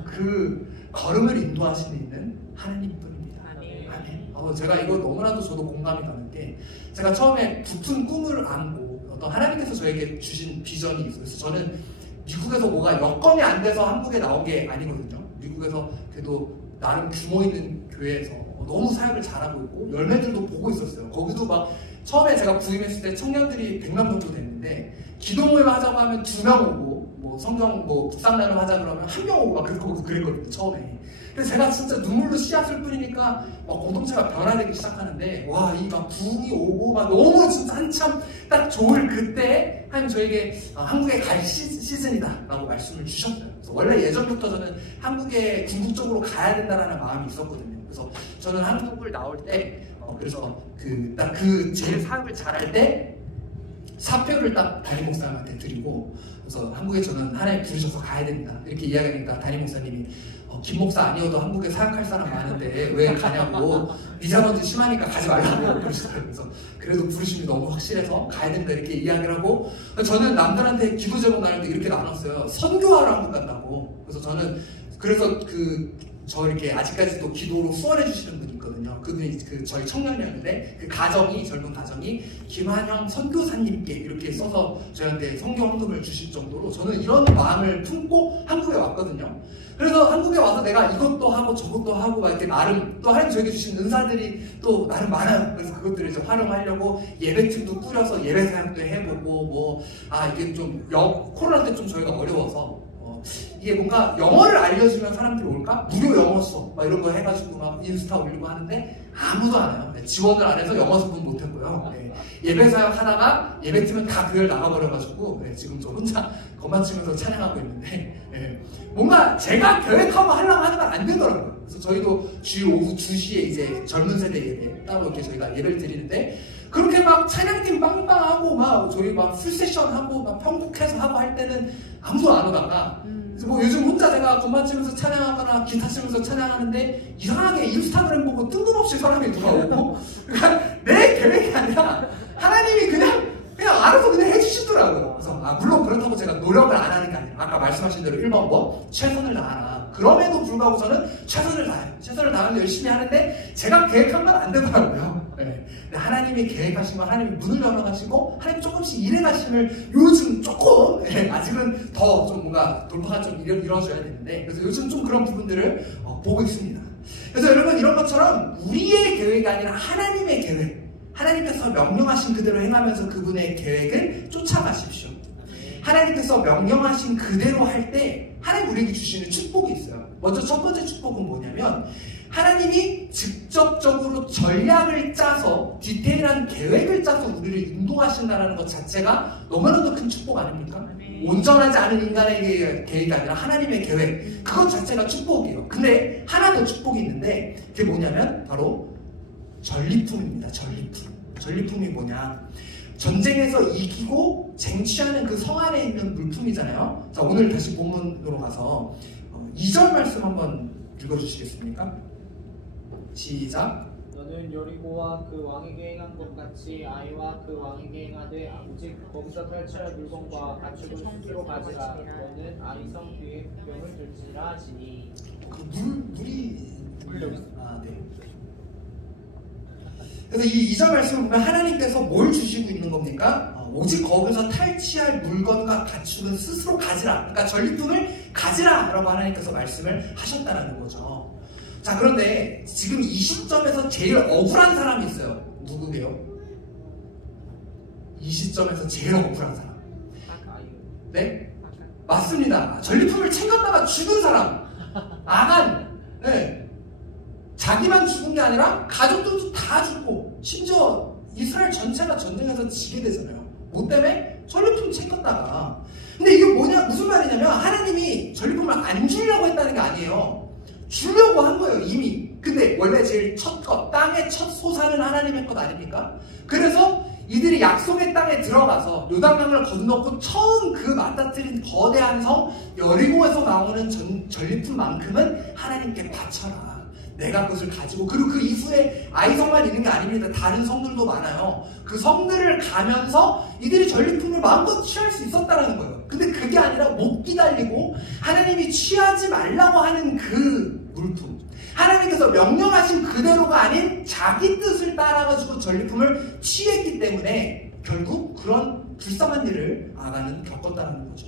그 걸음을 인도하시는 이는 하나님뿐입니다. 아멘. 제가 이거 너무나도 저도 공감이 가는 게, 제가 처음에 붙은 꿈을 안고 어떤 하나님께서 저에게 주신 비전이 있어요. 그래서 저는 미국에서 뭐가 여건이 안 돼서 한국에 나온 게 아니거든요. 미국에서 그래도 나름 규모 있는 교회에서 너무 사역을 잘하고 있고 열매들도 보고 있었어요. 거기도 막 처음에 제가 부임했을 때 청년들이 100명 정도 됐는데 기도 모임 하자고 하면 2명 오고 뭐 성경 뭐 묵상 나눔 하자 그러면 한 명 오고 막 그랬거든요 처음에. 그래서 제가 진짜 눈물로 씨앗을 뿌리니까 막 공동체가 변화되기 시작하는데 와 이 막 부흥이 오고 막 너무 진짜 한참 딱 좋을 그때 하나님 저에게 한국에 갈 시즌이다 라고 말씀을 주셨어요. 그래서 원래 예전부터 저는 한국에 궁극적으로 가야 된다라는 마음이 있었거든요. 그래서 저는 한국을 나올 때 그래서 딱 제일 사역을 잘할 때 사표를 딱 담임 목사님한테 드리고 그래서 한국에 저는 하나님 부르셔서 가야 됩니다 이렇게 이야기하니까 담임 목사님이 김 목사 아니어도 한국에 사역할 사람 많은데 왜 가냐고 미세먼지 심하니까 가지 말라고 그러시더라고요. 그래서 그래도 부르심이 너무 확실해서 가야 된다 이렇게 이야기를 하고 저는 남들한테 기도 제목 나눌 때 이렇게 나눴어요. 선교하러 한국 간다고. 그래서 저는 저 이렇게 아직까지도 기도로 후원해 주시는 분이 있거든요. 그분이 저희 청년이었는데 그 가정이 젊은 가정이 김한영 선교사님께 이렇게 써서 저희한테 선교 헌금을 주실 정도로 저는 이런 마음을 품고 한국에 왔거든요. 그래서 한국에 와서 내가 이것도 하고 저것도 하고 막 이렇게 나름 또 하나님 저에게 주신 은사들이 또 나름 많아요. 그래서 그것들을 이제 활용하려고 예배팀도 꾸려서 예배 사역도 해보고 이게 좀 코로나 때 좀 저희가 어려워서 이게 뭔가 영어를 알려주면 사람들이 올까? 무료 영어 수업 막 이런 거 해가지고 막 인스타 올리고 하는데 아무도 안 해요. 지원을 안 해서 영어 수업은 못했고요. 예배 사역 하다가 예배팀은 다 교회를 나가버려가지고 지금 저 혼자 건반 치면서 찬양하고 있는데 뭔가 제가 계획하고 하려고 하는 건 안 되더라고요. 그래서 저희도 주일 오후 2시에 이제 젊은 세대 예배 따로 이렇게 저희가 예배를 드리는데 그렇게 막 찬양팀 빵빵하고 막 저희 막 풀세션 하고 막 편곡해서 하고 할 때는 아무도 안 오다가 그래서 뭐 요즘 혼자 제가 건반 치면서 찬양하거나 기타 치면서 찬양하는데 이상하게 인스타그램 보고 뜬금없이 사람이 누가 오고 그러니까 내 계획이 아니라 하나님이 그냥 알아서 그냥 해주시더라고요. 그래서 물론 그렇다고 제가 노력을 안 하는 게 아니라 아까 말씀하신 대로 1번 뭐 최선을 다하라. 그럼에도 불구하고 저는 최선을 다해요. 최선을 다하면 열심히 하는데 제가 계획한 건 안 되더라고요. 하나님이 계획하신 건 하나님이 문을 열어가시고 하나님 조금씩 일해가심을 요즘 조금 아직은 더 좀 뭔가 돌파가 좀 이루어져야 되는데 그래서 요즘 좀 그런 부분들을 보고 있습니다. 그래서 여러분 이런 것처럼 우리의 계획이 아니라 하나님의 계획 하나님께서 명령하신 그대로 행하면서 그분의 계획을 쫓아가십시오. 하나님께서 명령하신 그대로 할 때 하나님 우리에게 주시는 축복이 있어요. 먼저 첫 번째 축복은 뭐냐면 하나님이 직접적으로 전략을 짜서 디테일한 계획을 짜서 우리를 인도하신다는 것 자체가 너무나도 큰 축복 아닙니까? 온전하지 않은 인간의 계획이 아니라 하나님의 계획 그것 자체가 축복이에요. 근데 하나 더 축복이 있는데 그게 뭐냐면 바로 전리품입니다. 전리품이 뭐냐? 전쟁에서 이기고 쟁취하는 그 성 안에 있는 물품이잖아요. 자, 오늘 다시 본문으로 가서 2절 말씀 한번 읽어주시겠습니까? 시작. 너는 여리고와 그 왕에게 행한 것 같이 아이와 그 왕에게 행하되 오직 거기서 탈취할 물건과 가축은 스스로 가지라. 너는 아이성 뒤에 병을 들지라 하시니. 물이 여기 있어. 네. 그래서 이 2절 말씀을 보면 하나님께서 뭘 주시고 있는 겁니까? 오직 거기서 탈취할 물건과 가축은 스스로 가지라. 그러니까 전리품을 가지라 라고 하나님께서 말씀을 하셨다는 거죠. 자, 그런데 지금 이 시점에서 제일 억울한 사람이 있어요. 누구게요? 이 시점에서 제일 억울한 사람. 네? 맞습니다. 전리품을 챙겼다가 죽은 사람. 아간. 네. 자기만 죽은 게 아니라 가족들도 다 죽고 심지어 이스라엘 전체가 전쟁에서 지게 되잖아요. 뭐 때문에? 전리품 챙겼다가. 근데 이게 무슨 말이냐면 하나님이 전리품을 안 주려고 했다는 게 아니에요. 주려고 한 거예요 이미. 근데 원래 제일 첫 것, 땅의 첫 소산은 하나님의 것 아닙니까? 그래서 이들이 약속의 땅에 들어가서 요단강을 건너고 처음 그 맞닥뜨린 거대한 성 여리고에서 나오는 전리품만큼은 하나님께 바쳐라. 내가 그것을 가지고 그리고 그 이후에 아이성만 있는 게 아닙니다. 다른 성들도 많아요. 그 성들을 가면서 이들이 전리품을 마음껏 취할 수 있었다는 거예요. 근데 그게 아니라 못 기다리고 하나님이 취하지 말라고 하는 그 물품 하나님께서 명령하신 그대로가 아닌 자기 뜻을 따라가지고 전리품을 취했기 때문에 결국 그런 불쌍한 일을 아간은 겪었다는 거죠.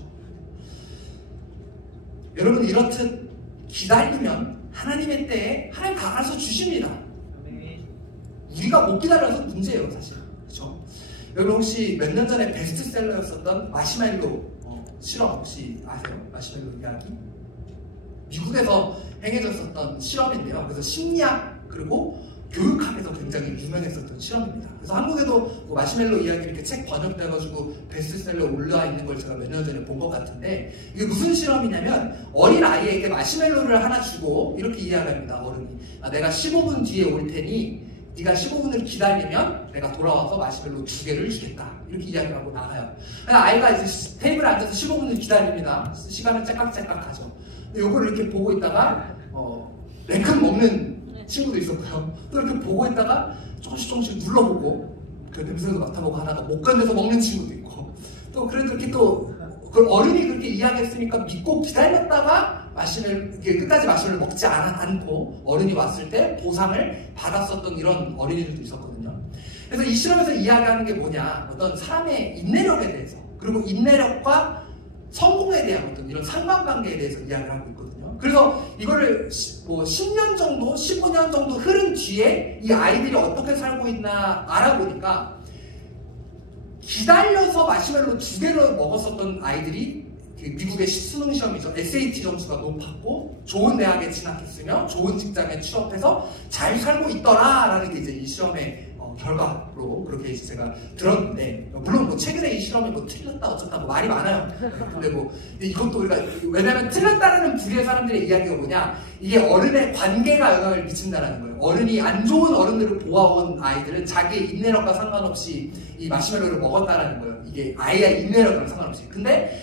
여러분 이렇듯 기다리면 하나님의 때에 하나님 다 알아서 주십니다. 우리가 못 기다려서 문제예요 사실. 그렇죠? 여러분 혹시 몇 년 전에 베스트셀러였었던 마시멜로 실험 혹시 아세요? 마시멜로 이야기? 미국에서 행해졌었던 실험인데요. 그래서 심리학 그리고 교육학에서 굉장히 유명했었던 실험입니다. 그래서 한국에도 뭐 마시멜로 이야기 이렇게 책 번역돼가지고 베스트셀러에 올라와 있는 걸 제가 몇 년 전에 본 것 같은데, 이게 무슨 실험이냐면 어린 아이에게 마시멜로를 하나 주고 이렇게 이야기합니다. 어른이 내가 15분 뒤에 올 테니 네가 15분을 기다리면 내가 돌아와서 마시멜로 2개를 주겠다, 이렇게 이야기를 하고 나가요. 아이가 이제 테이블에 앉아서 15분을 기다립니다. 시간을 째깍째깍 하죠. 요거를 이렇게 보고 있다가 냉큼 먹는 친구도 있었고요. 또 이렇게 보고 있다가 조금씩 눌러보고 그 냄새도 맡아보고 하다가 못 견뎌서 먹는 친구도 있고, 또 그래도 이렇게 또 어른이 그렇게 이야기했으니까 믿고 기다렸다가 끝까지 마시멜로 먹지 않고 어른이 왔을 때 보상을 받았었던 이런 어린이들도 있었거든요. 그래서 이 실험에서 이야기하는 게 뭐냐, 어떤 사람의 인내력에 대해서, 그리고 인내력과 성공에 대한 어떤 이런 상관관계에 대해서 이야기를 하고 있거든요. 그래서 이거를 뭐 10년 정도, 15년 정도 흐른 뒤에 이 아이들이 어떻게 살고 있나 알아보니까, 기다려서 마시멜로 2개를 먹었었던 아이들이 미국의 수능 시험이죠. SAT 점수가 높았고 좋은 대학에 진학했으며 좋은 직장에 취업해서 잘 살고 있더라라는 게 이제 이 시험의 결과로 그렇게 이제 제가 들었는데, 물론 뭐 최근에 이 실험이 뭐 틀렸다 어쩌다 뭐 말이 많아요. 근데 뭐 이것도 우리가, 왜냐면 틀렸다라는 부류의 사람들의 이야기가 뭐냐, 이게 어른의 관계가 영향을 미친다라는 거예요. 어른이 안 좋은 어른들을 보아온 아이들은 자기의 인내력과 상관없이 이 마시멜로를 먹었다라는 거예요. 이게 아이의 인내력과 상관없이. 근데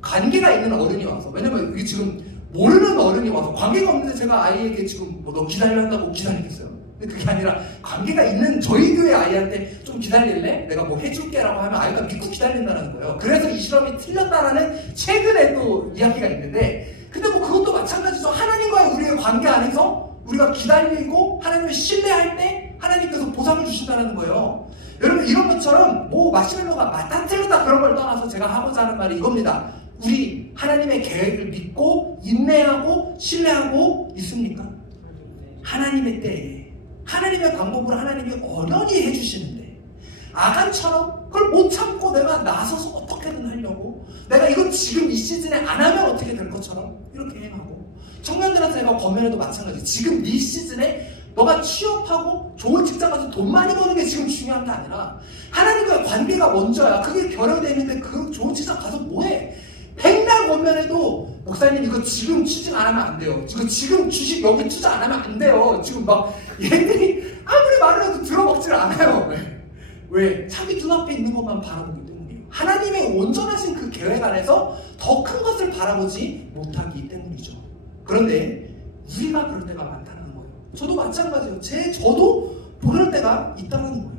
관계가 있는 어른이 와서, 왜냐면 이게 지금 모르는 어른이 와서, 관계가 없는데 제가 아이에게 지금 뭐 너 기다려 한다고 기다리겠어요? 그게 아니라 관계가 있는 저희 교회 아이한테 좀 기다릴래? 내가 뭐 해줄게 라고 하면 아이가 믿고 기다린다는 거예요. 그래서 이 실험이 틀렸다라는 최근에 또 이야기가 있는데, 근데 뭐 그것도 마찬가지죠. 하나님과의 우리의 관계 안에서 우리가 기다리고 하나님을 신뢰할 때 하나님께서 보상을 주신다는 거예요. 여러분, 이런 것처럼 뭐 마시멜로가 맞다 틀렸다 그런 걸 떠나서 제가 하고자 하는 말이 이겁니다. 우리 하나님의 계획을 믿고 인내하고 신뢰하고 있습니까? 하나님의 때에, 하나님의 방법으로 하나님이 어련히 해주시는데, 아간처럼 그걸 못 참고 내가 나서서 어떻게든 하려고, 내가 이거 지금 이 시즌에 안 하면 어떻게 될 것처럼 이렇게 행하고, 청년들한테 제가 권면해도 마찬가지. 지금 이 시즌에 너가 취업하고 좋은 직장 가서 돈 많이 버는 게 지금 중요한 게 아니라 하나님과의 관계가 먼저야. 그게 결여되는데 그 좋은 직장 가서 뭐해? 백날 권면해도 목사님 이거 지금 취직 안 하면 안 돼요. 지금 주식 여기 투자 안 하면 안 돼요. 지금 막 얘들이 아무리 말을 해도 들어먹질 않아요. 왜? 자기 눈앞에 있는 것만 바라보기 때문이에요. 하나님의 온전하신 그 계획 안에서 더 큰 것을 바라보지 못하기 때문이죠. 그런데 우리가 그럴 때가 많다는 거예요. 저도 마찬가지예요. 저도 그럴 때가 있다는 거예요.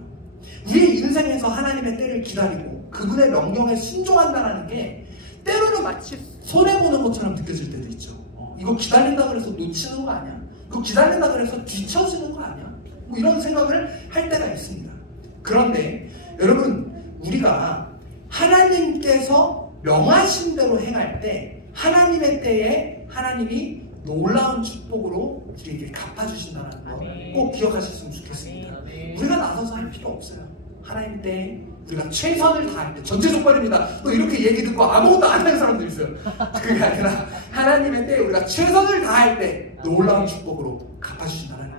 우리의 인생에서 하나님의 때를 기다리고 그분의 명령에 순종한다는 게 때로는 마치 손해보는 것처럼 느껴질 때도 있죠. 이거 기다린다 그래서 놓치는 거 아니야? 이거 기다린다 그래서 뒤처지는 거 아니야? 뭐 이런 생각을 할 때가 있습니다. 그런데 여러분, 우리가 하나님께서 명하신 대로 행할 때 하나님의 때에 하나님이 놀라운 축복으로 우리에게 갚아주신다는 거 꼭 기억하셨으면 좋겠습니다. 우리가 나서서 할 필요 없어요. 하나님 때에 우리가 최선을 다할 때, 전제조건입니다. 또 이렇게 얘기 듣고 아무것도 안 하는 사람들 있어요. 그게 아니라 하나님의 때에 우리가 최선을 다할 때 놀라운 축복으로 갚아주신다는 거.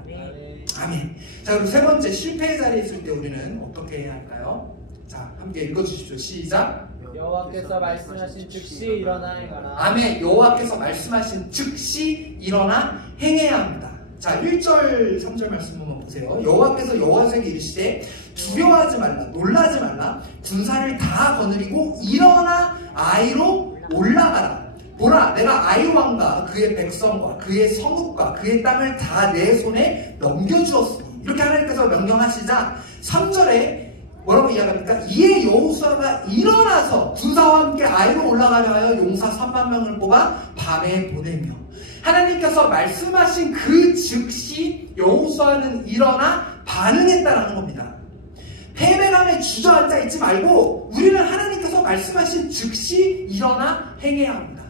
아멘. 자, 그럼 세 번째, 실패의 자리에 있을 때 우리는 어떻게 해야 할까요? 자, 함께 읽어주십시오. 시작. 여호와께서 말씀하신 즉시 일어나 행하라. 아멘. 여호와께서 말씀하신 즉시 일어나 행해야 합니다. 자, 1절 3절 말씀 한번 보세요. 여호와께서 여호와에게 이르시되 두려워하지 말라, 놀라지 말라, 군사를 다 거느리고 일어나 아이로 올라가라. 보라, 내가 아이 왕과 그의 백성과 그의 성읍과 그의 땅을 다 내 손에 넘겨주었으니. 이렇게 하나님께서 명령하시자 3절에 뭐라고 이야기합니까? 이에 여호수아가 일어나서 군사와 함께 아이로 올라가려 하여 용사 3만 명을 뽑아 밤에 보내며. 하나님께서 말씀하신 그 즉시 여호수아는 일어나 반응했다라는 겁니다. 패배감에 주저앉아 있지 말고 우리는 하나님께서 말씀하신 즉시 일어나 행해야 합니다.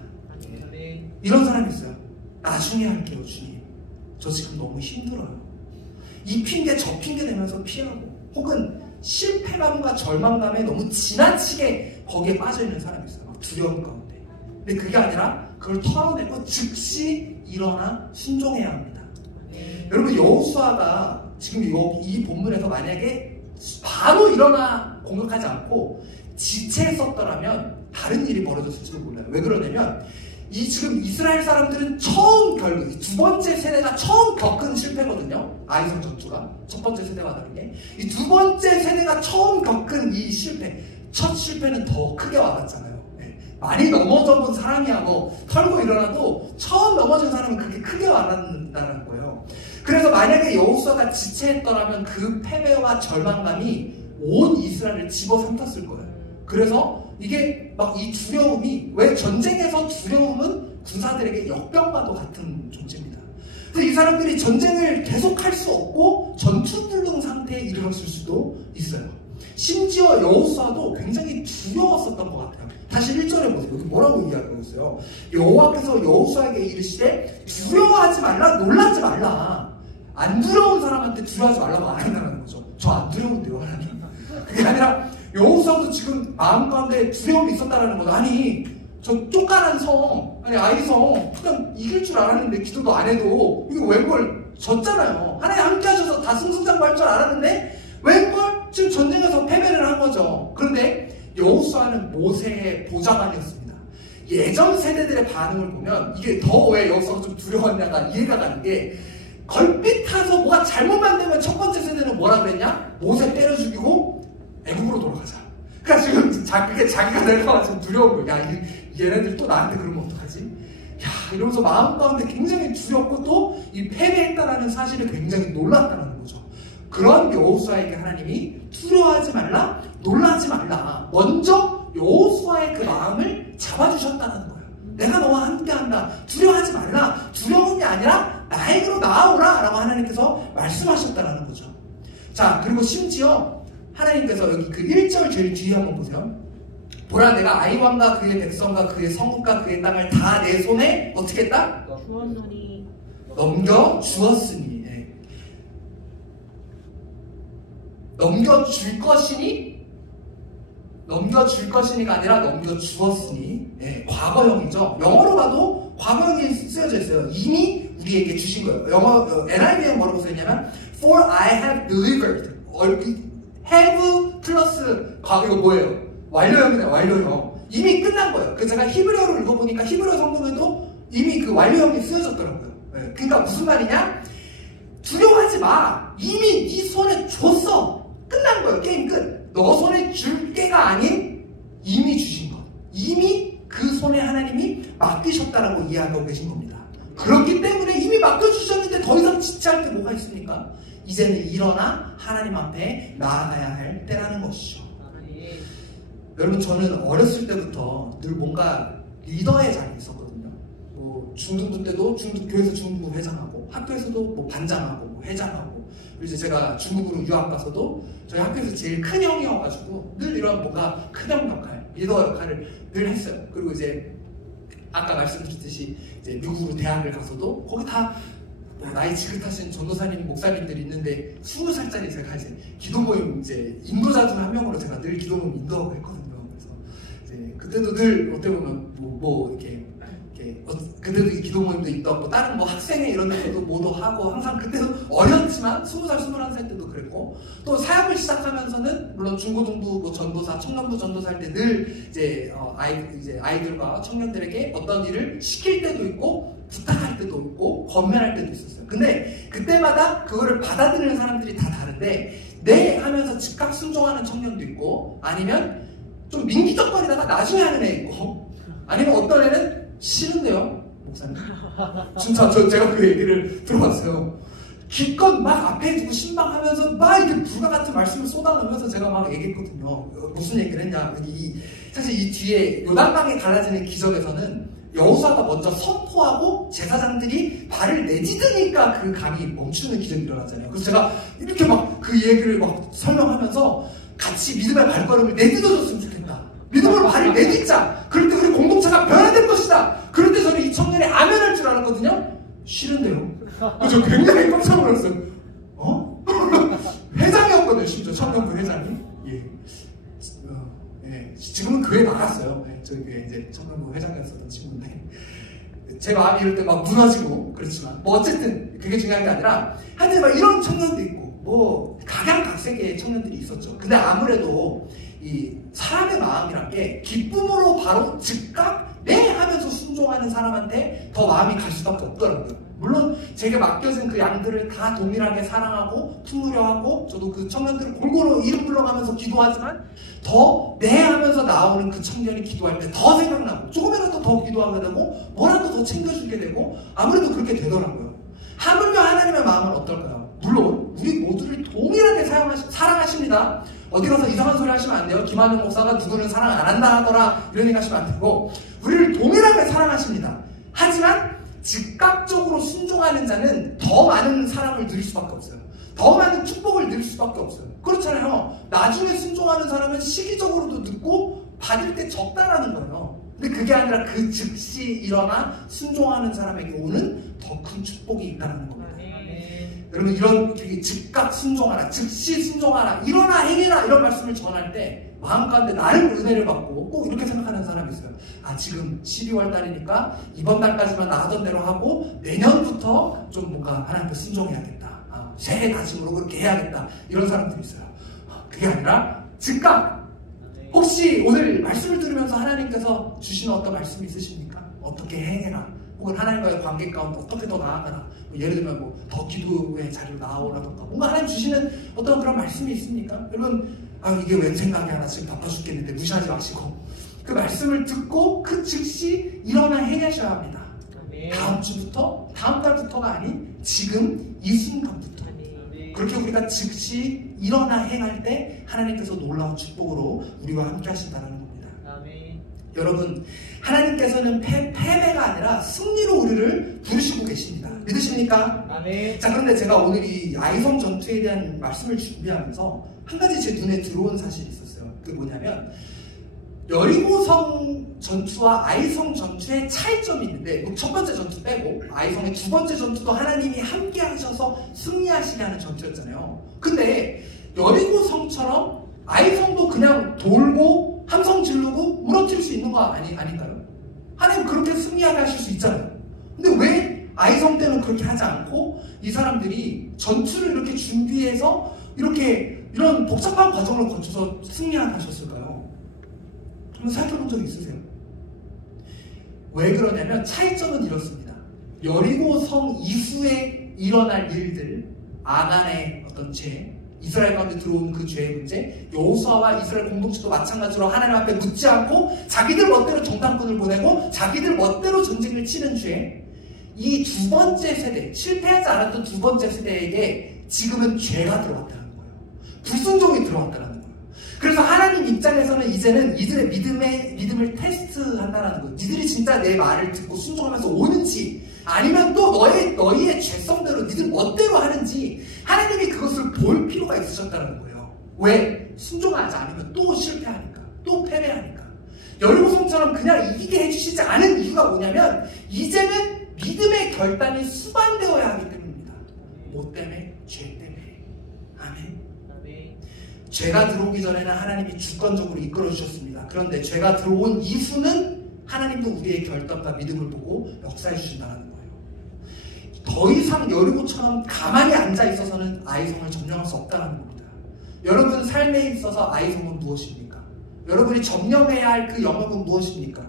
이런 사람이 있어요. 나중에 할게요, 주님. 저 지금 너무 힘들어요. 이 핑계 저 핑계 대면서 피하고, 혹은 실패감과 절망감에 너무 지나치게 거기에 빠져있는 사람이 있어요. 막 두려움 가운데. 근데 그게 아니라 그걸 털어내고 즉시 일어나 순종해야 합니다. 여러분, 여호수아가 지금 이 본문에서 만약에 바로 일어나 공격하지 않고 지체했었더라면 다른 일이 벌어졌을지도 몰라요. 왜 그러냐면 이 지금 이스라엘 사람들은 처음 두 번째 세대가 처음 겪은 실패거든요. 아이성 전투가 첫 번째 세대와 다르게 이 두 번째 세대가 처음 겪은 이 실패, 첫 실패는 더 크게 와닿잖아요. 많이 넘어져 본 사람이야 뭐 털고 일어나도 처음 넘어진 사람은 그렇게 크게 와닿는다는 거예요. 그래서 만약에 여호수아가 지체했더라면 그 패배와 절망감이 온 이스라엘을 집어삼켰을 거예요. 그래서 이게 막 이 두려움이, 왜 전쟁에서 두려움은 군사들에게 역병과도 같은 존재입니다. 그래서 이 사람들이 전쟁을 계속할 수 없고 전투불능 상태에 이르렀을 수도 있어요. 심지어 여호수아도 굉장히 두려웠었던 것 같아요. 다시 1절에 보세요. 여기 뭐라고 이야기하고 있어요? 여호와께서 여호수아에게 이르시되 두려워하지 말라, 놀라지 말라. 안 두려운 사람한테 두려워하지 말라고 안 한다는 거죠. 저 안 두려운데요, 하나님. 그게 아니라 여호수아도 지금 마음 가운데 두려움이 있었다라는 거죠. 아니, 저 쪼까란 성, 아니 아이성 그냥 이길 줄 알았는데 기도도 안 해도 이거 웬걸 졌잖아요. 하나님 함께 하셔서 다 승승장구할 줄 알았는데 웬걸 지금 전쟁에서 패배를 한 거죠. 그런데 여호수아는 모세의 보좌관이었습니다. 예전 세대들의 반응을 보면 이게 더 왜 여호수아가 좀 두려웠냐가 이해가 가는 게, 걸핏 타서 뭐가 잘못만 되면 첫 번째 세대는 뭐라 그랬냐? 모세 때려 죽이고 애국으로 돌아가자. 그러니까 지금 그게 자기가 될까봐 지금 두려운 거야. 야, 얘네들 또 나한테 그러면 어떡하지? 야, 이러면서 마음 가운데 굉장히 두렵고 또 이 패배했다라는 사실에 굉장히 놀랐다는 거죠. 그런 여호수아에게 하나님이 두려워하지 말라, 놀라지 말라. 먼저 여호수아의 그 마음을 잡아주셨다는 거예요. 내가 너와 함께한다. 두려워하지 말라. 두려움이 아니라 나에게로 나아오라 라고 하나님께서 말씀하셨다는 거죠. 자, 그리고 심지어 하나님께서 여기 그 1절 제일 뒤에 한번 보세요. 보라, 내가 아이왕과 그의 백성과 그의 성읍과 그의 땅을 다 내 손에 어떻게 했다? 주었으니 넘겨주었으니. 네. 넘겨줄 것이니? 넘겨줄 것이니가 아니라 넘겨주었으니. 네, 과거형이죠. 영어로 봐도 과거형이 쓰여져 있어요. 이미 우리에게 주신 거예요. 영어 NIV에 뭐라고 써있냐면 For I have delivered. have 플러스 이거 뭐예요? 완료형이네. 완료형. 이미 끝난 거예요. 그 제가 히브리어로 읽어보니까 히브리어 성경에도 이미 그 완료형이 쓰여졌더라고요. 네. 그러니까 무슨 말이냐? 두려워하지 마. 이미 네 손에 줬어. 끝난 거예요. 게임 끝. 너 손에 줄 게가 아닌 이미 주신 것. 이미 그 손에 하나님이 맡기셨다라고 이해하고 계신 겁니다. 그렇기 때문에 이미 맡겨주셨는데 더 이상 지체할 게 뭐가 있습니까? 이제는 일어나 하나님 앞에 나아가야 할 때라는 것이죠. 여러분, 저는 어렸을 때부터 늘 뭔가 리더의 자리에 있었거든요. 뭐 중등부 때도 교회에서 중등부 회장하고, 학교에서도 뭐 반장하고, 뭐 회장하고, 그리고 이제 제가 중국으로 유학 가서도 저희 학교에서 제일 큰 형이어가지고 늘 이런 뭔가 큰 형 역할, 리더 역할을 늘 했어요. 그리고 이제 아까 말씀드렸듯이 이제 미국으로 대학을 가서도 거기 다 나이 지긋하신 전도사님, 목사님들이 있는데 20살짜리 제가 이제 기도 모임, 이제 인도자 중 한 명으로 제가 늘 기도 모임 인도하고 했거든요. 그래서 이제 그때도 늘 어떻게 보면 이렇게 그때도 기도 모임도 있었고 다른 뭐 학생회 이런 데서도 뭐도 하고, 항상 그때도 어렸지만 20살, 21살 때도 그랬고, 또 사역을 시작하면서는 물론 중고등부 뭐 전도사, 청년부 전도사 할 때 늘 이제 아이들과 청년들에게 어떤 일을 시킬 때도 있고 부탁할 때도 있고 권면할 때도 있었어요. 근데 그때마다 그거를 받아들이는 사람들이 다 다른데, 네 하면서 즉각 순종하는 청년도 있고, 아니면 좀 민기적거리다가 나중에 하는 애 있고, 아니면 어떤 애는 싫은데요, 목사님. 진짜 제가 그 얘기를 들어봤어요. 기껏 막 앞에 두고 신방하면서 막 이렇게 불과 같은 말씀을 쏟아내면서 제가 막 얘기했거든요. 무슨 얘기를 했냐. 사실 이 뒤에 요단강에 갈라지는 기적에서는 여호수아가 먼저 선포하고 제사장들이 발을 내딛으니까 그 강이 멈추는 기적이 일어났잖아요. 그래서 제가 이렇게 막 그 얘기를 막 설명하면서 같이 믿음의 발걸음을 내딛어줬으면 좋겠다. 믿음으로 발을 내딛자. 그럴 때 우리 공동체가 변화될 것이다. 그럴 때 저는 이 청년이 아멘할 줄 알았거든요. 싫은데요. 저 굉장히 깜짝 놀랐어요. 회장이었거든요. 심지어 청년부 회장이. 예. 지금은 교회 나갔어요. 예. 저희 교회 이제 청년부 회장이었었던 친구인데 제 마음이 이럴 때 막 무너지고 그렇지만 뭐 어쨌든 그게 중요한 게 아니라 하여튼 막 이런 청년도 있고 뭐 각양각색의 청년들이 있었죠. 근데 아무래도 이 사람의 마음이란 게 기쁨으로 바로 즉각 네 하면서 순종하는 사람한테 더 마음이 갈 수밖에 없더라고요. 물론 제게 맡겨진 그 양들을 다 동일하게 사랑하고 품으려하고 저도 그 청년들을 골고루 이름 불러가면서 기도하지만 더 네 하면서 나오는 그 청년이 기도할 때 더 생각나고 조금이라도 더 기도하게 되고 뭐라도 더 챙겨주게 되고 아무래도 그렇게 되더라고요. 하물며 하나님의 마음은 어떨까요? 물론 우리 모두를 동일하게 사랑하십니다. 어디 가서 이상한 소리 하시면 안 돼요. 김한영 목사가 누구는 사랑 안 한다 하더라 이런 얘기 하시면 안 되고 우리를 동일하게 사랑하십니다. 하지만 즉각적으로 순종하는 자는 더 많은 사랑을 누릴 수밖에 없어요. 더 많은 축복을 누릴 수밖에 없어요. 그렇잖아요. 나중에 순종하는 사람은 시기적으로도 늦고 받을 때 적다라는 거예요. 근데 그게 아니라 그 즉시 일어나 순종하는 사람에게 오는 더 큰 축복이 있다는 겁니다. 여러분 이런 즉각 순종하라, 즉시 순종하라, 일어나 행해라 이런 말씀을 전할 때 마음 가운데 나름 은혜를 받고 꼭 이렇게 생각하는 사람이 있어요. 아 지금 12월 달이니까 이번 달까지만 나 하던 대로 하고 내년부터 좀 뭔가 하나님께 순종해야겠다. 새해 다짐으로 그렇게 해야겠다. 이런 사람들이 있어요. 그게 아니라 즉각. 혹시 오늘 말씀을 들으면서 하나님께서 주시는 어떤 말씀이 있으십니까? 어떻게 행해라. 혹은 하나님과의 관계 가운데 어떻게 더 나아가라. 예를 들면 뭐 더 기도의 자리로 나오라던가 뭔가 하나님 주시는 어떤 그런 말씀이 있습니까? 여러분 이게 웬 생각이 하나 지금 바빠 죽겠는데 무시하지 마시고 그 말씀을 듣고 그 즉시 일어나 행하셔야 합니다. 다음 주부터 다음 달부터가 아닌 지금 이 순간부터 그렇게 우리가 즉시 일어나 행할 때 하나님께서 놀라운 축복으로 우리와 함께 하신다는 겁니다. 여러분 하나님께서는 패배가 아니라 승리로 우리를 부르시고 계십니다. 믿으십니까? 아멘. 자 그런데 제가 오늘 이 아이성 전투에 대한 말씀을 준비하면서 한 가지 제 눈에 들어온 사실이 있었어요. 그게 뭐냐면 여리고성 전투와 아이성 전투의 차이점이 있는데 첫 번째 전투 빼고 아이성의 두 번째 전투도 하나님이 함께 하셔서 승리하시게 하는 전투였잖아요. 근데 여리고성처럼 아이성도 그냥 돌고 함성 지르고 무너뜨릴 수 있는 거 아닌가요? 하나님 그렇게 승리하게 하실 수 있잖아요. 근데 왜 아이성 때는 그렇게 하지 않고 이 사람들이 전투를 이렇게 준비해서 이런 복잡한 과정을 거쳐서 승리하게 하셨을까요? 한번 생각해본 적 있으세요? 왜 그러냐면 차이점은 이렇습니다. 여리고성 이후에 일어날 일들, 아간의 어떤 죄, 이스라엘 가운데 들어온 그 죄의 문제, 여호수아와 이스라엘 공동체도 마찬가지로 하나님 앞에 묻지 않고 자기들 멋대로 정탐꾼을 보내고 자기들 멋대로 전쟁을 치는 죄, 이 두 번째 세대, 실패하지 않았던 두 번째 세대에게 지금은 죄가 들어왔다는 거예요. 불순종이 들어왔다는 거예요. 그래서 하나님 입장에서는 이제는 이들의 믿음을 테스트한다는 거예요. 니들이 진짜 내 말을 듣고 순종하면서 오는지 아니면 또 너희의 죄성대로 니들 멋대로 하는지 하나님이 그것을 볼 필요가 있으셨다는 거예요. 왜? 순종하지 않으면 또 실패하니까, 또 패배하니까. 여리고성처럼 그냥 이기게 해주시지 않은 이유가 뭐냐면 이제는 믿음의 결단이 수반되어야 하기 때문입니다. 뭐 때문에? 죄 때문에. 아멘. 죄가 들어오기 전에는 하나님이 주권적으로 이끌어 주셨습니다. 그런데 죄가 들어온 이후는 하나님도 우리의 결단과 믿음을 보고 역사해 주신다는 거예요. 더 이상 여리고처럼 가만히 앉아 있어서는 아이성을 점령할 수 없다는 겁니다. 여러분 삶에 있어서 아이성은 무엇입니까? 여러분이 점령해야 할 그 영역은 무엇입니까?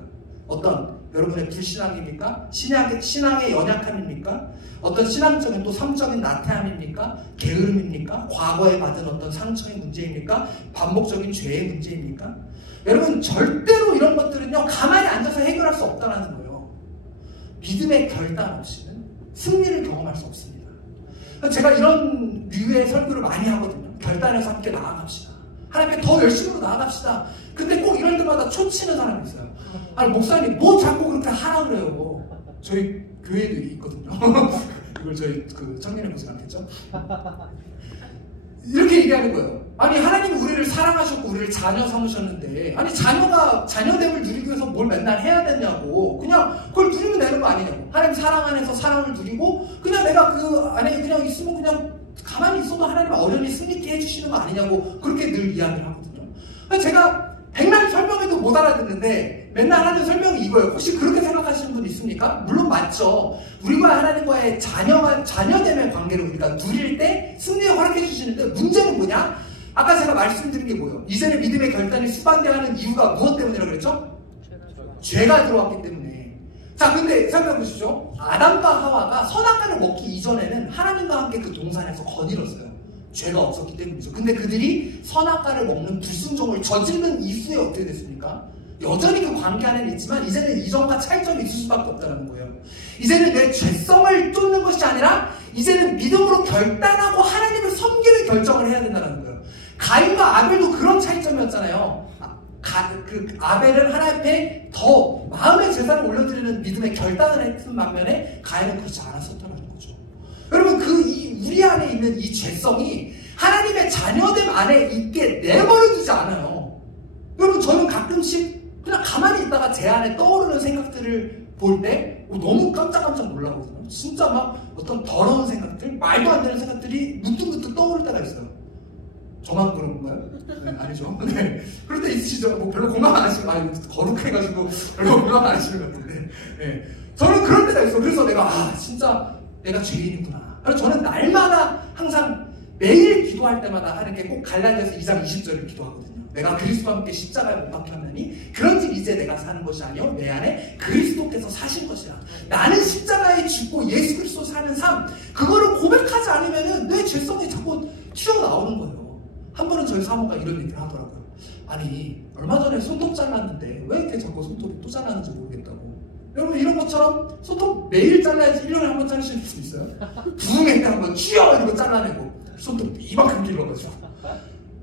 어떤 여러분의 불신앙입니까? 신앙의 연약함입니까? 어떤 신앙적인 또 성적인 나태함입니까? 게으름입니까? 과거에 받은 어떤 상처의 문제입니까? 반복적인 죄의 문제입니까? 여러분 절대로 이런 것들은요 가만히 앉아서 해결할 수 없다는 거예요. 믿음의 결단 없이는 승리를 경험할 수 없습니다. 제가 이런 류의 설교를 많이 하거든요. 결단해서 함께 나아갑시다. 하나님께 더 열심으로 나아갑시다. 근데 꼭 이럴 때마다 초치는 사람이 있어요. 아니 목사님 뭐 자꾸 그렇게 하라 그래요. 저희 교회도 있거든요. 이걸 저희 그 청년회 보지 않겠죠? 이렇게 얘기하는 거예요. 아니 하나님이 우리를 사랑하셨고 우리를 자녀 삼으셨는데 아니 자녀가 자녀됨을 누리기 위해서 뭘 맨날 해야 되냐고. 그냥 그걸 누리면 되는 거 아니냐고. 하나님 사랑 안에서 사랑을 누리고 그냥 내가 그 안에 그냥 있으면 그냥 가만히 있어도 하나님 어련히 승리케 해주시는 거 아니냐고 그렇게 늘 이야기를 하거든요. 제가 백날 설명해도 못 알아듣는데 맨날 하는 설명이 이거예요. 혹시 그렇게 생각하시는 분 있습니까? 물론 맞죠. 우리가 하나님과의 자녀됨의 관계를 우리가 누릴 때 승리에 허락해 주시는데 문제는 뭐냐? 아까 제가 말씀드린 게 뭐예요? 이제는 믿음의 결단이 수반되어야 이유가 무엇 때문이라고 그랬죠? 죄가 들어왔기 때문에. 자, 근데 생각해 보시죠. 아담과 하와가 선악과를 먹기 이전에는 하나님과 함께 그 동산에서 거닐었어요. 죄가 없었기 때문이죠. 근데 그들이 선악과를 먹는 불순종을 저지른 이후에 어떻게 됐습니까? 여전히 그 관계 안에는 있지만 이제는 이전과 차이점이 있을 수밖에 없다는 거예요. 이제는 내 죄성을 쫓는 것이 아니라 이제는 믿음으로 결단하고 하나님을 섬기는 결정을 해야 된다는 거예요. 가인과 아벨도 그런 차이점이었잖아요. 아벨은 하나님 앞에 더 마음의 제사를 올려드리는 믿음의 결단을 했던 반면에 가인은 그렇지 않았었다는 거죠. 여러분, 우리 안에 있는 이 죄성이 하나님의 자녀됨 안에 있게 내버려두지 않아요. 여러분, 저는 가끔씩 그냥 가만히 있다가 제 안에 떠오르는 생각들을 볼 때 너무 깜짝깜짝 놀라거든요. 진짜 막 어떤 더러운 생각들, 말도 안 되는 생각들이 문득문득 떠오를 때가 있어요. 저만 그런 건가요? 네, 아니죠. 네. 그럴 때 있으시죠? 뭐 별로 공감 안 하시는, 거룩해가지고 별로 공감 안 하시는 것 같은데. 네. 저는 그럴 때가 있어요. 그래서 진짜 내가 죄인이구나. 그래서 저는 날마다 항상 매일 기도할 때마다 하는 게 꼭 갈라디아서 2장 20절을 기도하거든요. 내가 그리스도와 함께 십자가에 못 박혔나니 그런즉 이제 내가 사는 것이 아니요 내 안에 그리스도께서 사신 것이라. 나는 십자가에 죽고 예수 그리스도 사는 삶, 그거를 고백하지 않으면 내 죄성이 자꾸 튀어나오는 거예요. 한 번은 저희 사모가 이런 얘기를 하더라고요. 아니, 얼마 전에 손톱 잘랐는데 왜 이렇게 자꾸 손톱이 또 잘랐는지 모르겠다고. 여러분, 이런 것처럼 손톱 매일 잘라야지 1년에 한 번 자르실 수 있어요? 부흥회 때 한 번 쥐어 이러고 잘라내고 손톱 이만큼 길러가지고.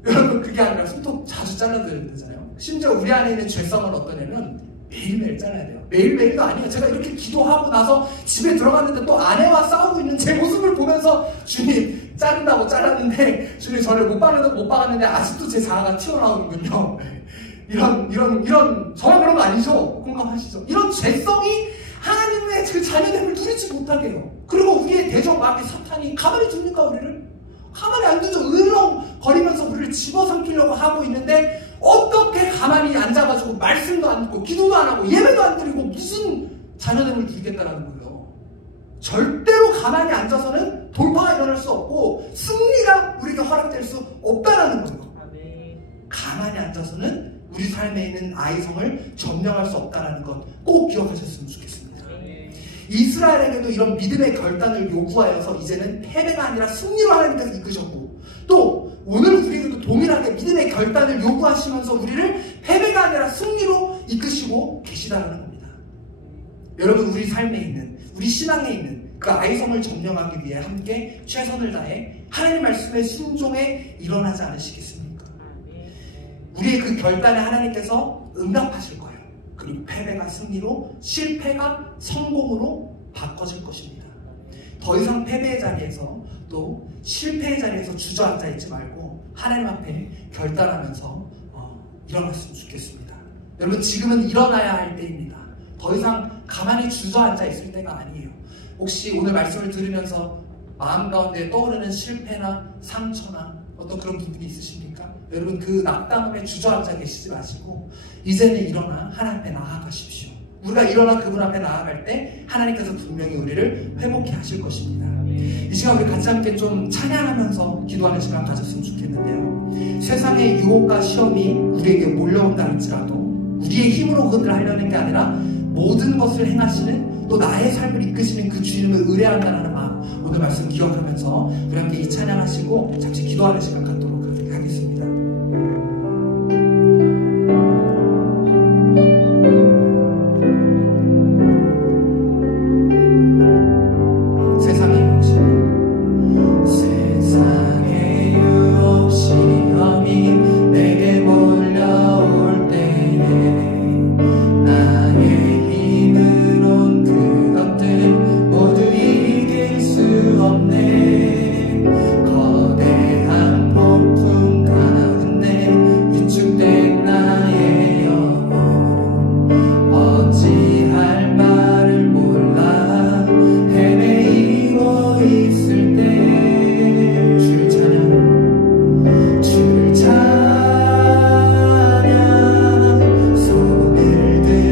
여러분, 그게 아니라 손톱 자주 잘라야 되잖아요. 심지어 우리 안에 있는 죄성을 어떤 애는 매일매일 잘라야 돼요. 매일매일도 아니에요. 제가 이렇게 기도하고 나서 집에 들어갔는데 또 아내와 싸우고 있는 제 모습을 보면서 주님 자른다고 잘랐는데 주님 저를 못 박았는데 아직도 제 자아가 튀어나오는군요. 이런 저만 그런 거 아니죠? 공감하시죠? 이런 죄성이 하나님의 그 자녀됨을 누리지 못하게 해요. 그리고 우리의 대적 마귀 사탄이 가만히 둡니까? 우리를? 가만히 안 두죠. 으렁거리면서 우리를 집어삼키려고 하고 있는데 어떻게 가만히 앉아가지고 말씀도 안 듣고 기도도 안 하고 예배도 안 드리고 무슨 자녀됨을 누리겠다라는 거예요. 절대로 가만히 앉아서는 돌파가 일어날 수 없고 승리가 우리에게 허락될 수 없다라는 거예요. 가만히 앉아서는 우리 삶에 있는 아이성을 점령할 수 없다는 것 꼭 기억하셨으면 좋겠습니다. 이스라엘에게도 이런 믿음의 결단을 요구하여서 이제는 패배가 아니라 승리로 하나님께서 이끄셨고, 또 오늘 우리에게도 동일하게 믿음의 결단을 요구하시면서 우리를 패배가 아니라 승리로 이끄시고 계시다는 겁니다. 여러분, 우리 삶에 있는, 우리 신앙에 있는 그 아이성을 점령하기 위해 함께 최선을 다해 하나님 말씀의 순종에 일어나지 않으시겠습니까? 우리의 그 결단에 하나님께서 응답하실 거예요. 그리고 패배가 승리로, 실패가 성공으로 바꿔질 것입니다. 더 이상 패배의 자리에서 또 실패의 자리에서 주저앉아 있지 말고 하나님 앞에 결단하면서 일어났으면 좋겠습니다. 여러분, 지금은 일어나야 할 때입니다. 더 이상 가만히 주저앉아 있을 때가 아니에요. 혹시 오늘 말씀을 들으면서 마음 가운데 떠오르는 실패나 상처나 어떤 그런 부분이 있으십니까? 여러분, 그 낙담함에 주저앉아 계시지 마시고 이제는 일어나 하나님 앞에 나아가십시오. 우리가 일어나 그분 앞에 나아갈 때 하나님께서 분명히 우리를 회복해 하실 것입니다. 이 시간 우리 같이 함께 좀 찬양하면서 기도하는 시간 가졌으면 좋겠는데요. 세상의 유혹과 시험이 우리에게 몰려온다 할지라도 우리의 힘으로 그것을 하려는 게 아니라 모든 것을 행하시는, 또 나의 삶을 이끄시는 그 주님을 의뢰한다는 마음, 오늘 말씀 기억하면서 우리 함께 이 찬양하시고 잠시 기도하는 시간 갖도록 하겠습니다. 줄 찬양, 손을 들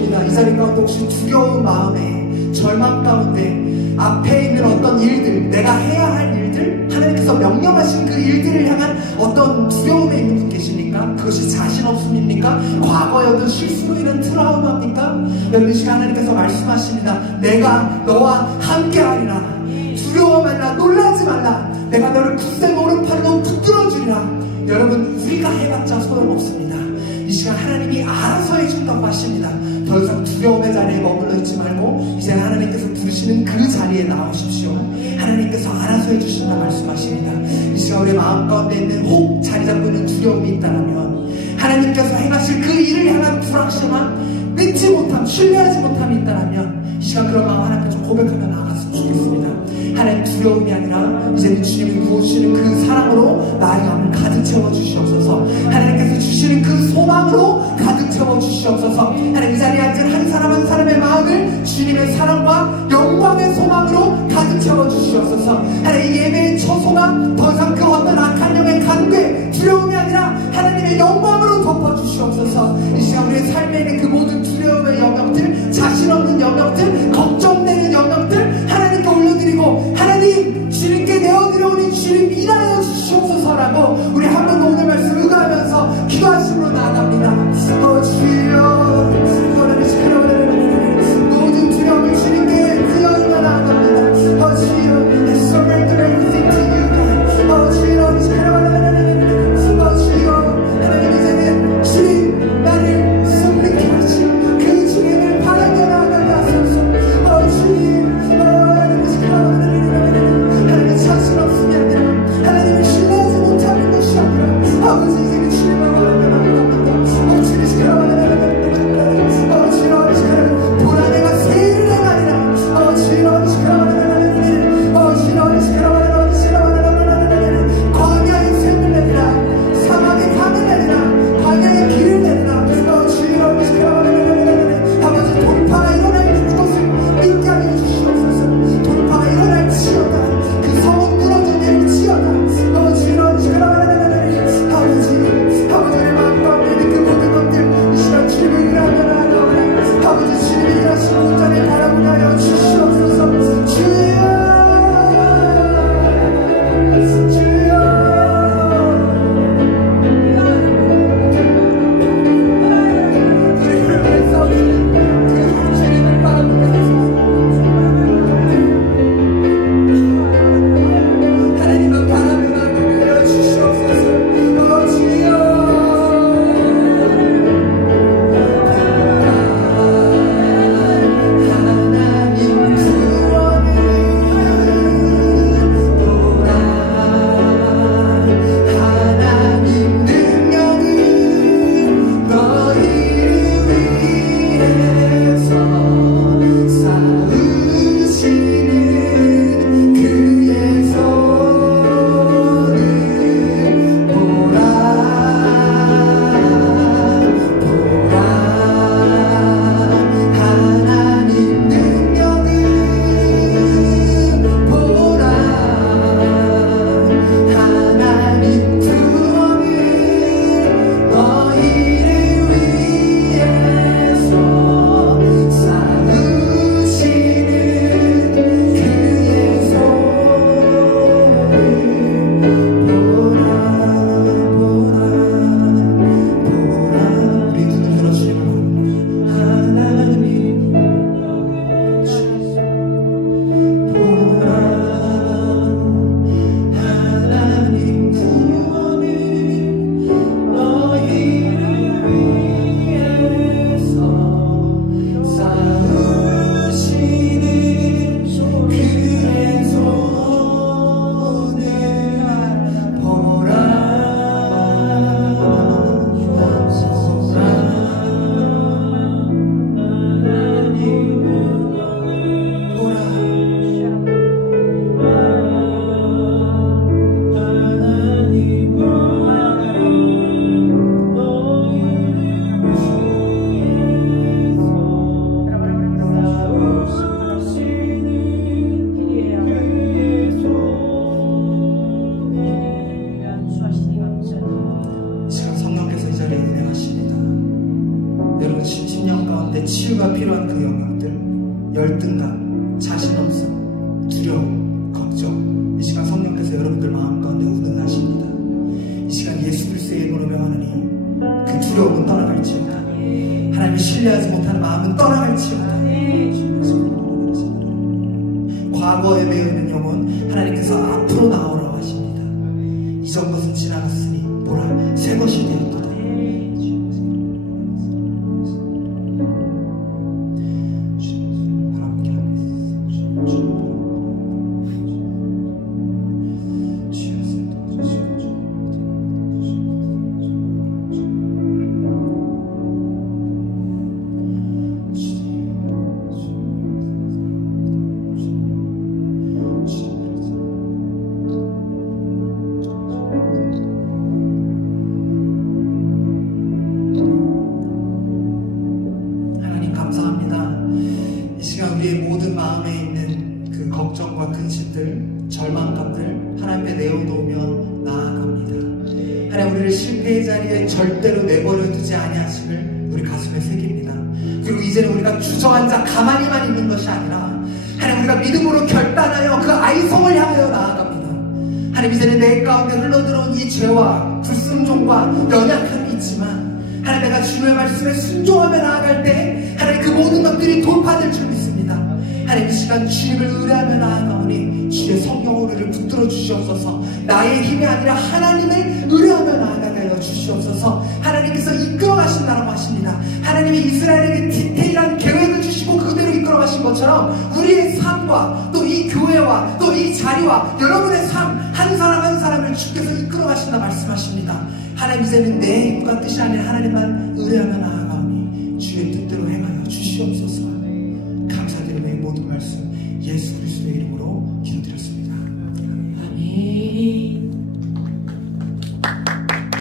것입니다. 이 자리 가운데 혹시 두려운 마음에, 절망 가운데 앞에 있는 어떤 일들, 내가 해야 할 일들, 하나님께서 명령하신 그 일들을 향한 어떤 두려움에 있는 분 계십니까? 그것이 자신 없음입니까? 과거여도 실수로 인한 트라우마입니까? 여러분, 이 시간 하나님께서 말씀하십니다. 내가 너와 함께하리라. 두려워 말라, 놀라지 말라. 내가 너를 굳세 오른팔로 붙들어주리라. 여러분, 우리가 해봤자 소용없습니다. 이 시간 하나님이 알아서 해준다고 하십니다. 더 이상 두려움의 자리에 머물러 있지 말고 이제 하나님께서 부르시는 그 자리에 나오십시오. 하나님께서 알아서 해주신다 말씀하십니다. 이 시간 우리 마음 가운데 있는 혹 자리 잡고 있는 두려움이 있다면, 하나님께서 행하실 그 일을 향한 불확실함, 믿지 못함, 신뢰하지 못함이 있다면 이 시간 그런 마음 하나님께 좀 고백하며 나아갔으면 좋겠습니다. 하나님, 두려움이 아니라 이제는 주님이 부어주시는 그 사랑으로 나의 마음을 가득 채워주시옵소서. 하나님께서 주시는 그 소망으로 가득 채워주시옵소서. 하나님, 이 자리에 앉은 한 사람 한 사람의 마음을 주님의 사랑과 영광의 소망으로 가득 채워주시옵소서. 하나님, 예배의 처소가 더 이상 그 어떤 악한 영의 간괴, 두려움이 아니라 하나님의 영광으로 덮어주시옵소서. 이 시간 우리의 삶에 있는 그 모든 두려움의 영역들, 자신 없는 영역들, 걱정되는 영역들 하나님께 올려드리고, 하나님, 주님께 내어드려오니 주님 일하여 주시옵소서라고 우리 한 번 더 오늘 말씀 의거하면서 기도하심으로 나아갑니다. 주여, 모든 두려움을 주님께 드려오며 나아갑니다. 주여, I surrender everything to you, God. 주여, 하나님, 이제는 주님 나를 성립케 하신 그 주님을 바라며 나아가게 하소서. 주님, 하나님의 자신 없음이 아니라, 하나님을 신뢰하지 못하는 것이 아니라, 아버지, 이제는 주님을 바라며 나아갑니다. 보라, 내가 새 일을 행하리라. 광야의 샘을 내리라, 사막의 강을 내리라, 광야의 길을 내리라. 아버지, 돌파가 일어날 것을 믿게 하여 주시옵소서. 돌파가 일어날지어다. 그 성은 무너져 내릴지어다. 아버지의 마음 가운데 있는 그 모든 것들 이 시간 주님을 일하며 나아가오니, 아버지, 주님이 일하시는 온전히 바라보게 하여 주시옵소서. 주여, 치유가 치유가 필요한 그 영역들, 열등감, 자신없음, 두려움, 걱정, 이 시간 성령께서 여러분들 마음 가운데 운행하십니다. 이 시간 예수 그리스도의 이름으로 명하느니 그 두려움은 떠나갈지어다. 하나님을 신뢰하지 못하는 마음은 떠나갈지어다. 과거에 매여있는 영혼 하나님께서 앞으로 나오라고 하십니다. 이전 것은 지나갔으니 보라 새 것이 되었도다. 우리의 모든 마음에 있는 그 걱정과 근심들, 절망감들 하나님 앞에 내어놓으며 나아갑니다. 하나님 우리를 실패의 자리에 절대로 내버려 두지 아니하심을 우리 가슴에 새깁니다. 그리고 이제는 우리가 주저앉아 가만히만 있는 것이 아니라 하나님 우리가 믿음으로 결단하여 그 아이성을 향하여 나아갑니다. 하나님 이제는 내 가운데 흘러들어온 이 죄와 불순종과 연약함이 있지만 하나님 내가 주님의 말씀에 순종하며 나아갈 때 하나님 그 모든 것들이 돌파될 줄 믿습니다. 하나님 이 시간 주님을 의뢰하며 나아가오니 주의 성령으로 우리를 붙들어 주시옵소서. 나의 힘이 아니라 하나님을 의뢰하며 나아가게 하여 주시옵소서. 하나님께서 이끌어 가신다고 하십니다. 하나님이 이스라엘에게 디테일한 계획을 주시고 그대로 이끌어 가신 것처럼 우리의 삶과 또 이 교회와 또 이 자리와 여러분의 삶 한 사람 한 사람을 주께서 이끌어 가신다 말씀하십니다. 하나님 이제는 내 힘과 뜻이 아닌 하나님만 의뢰하며 나아가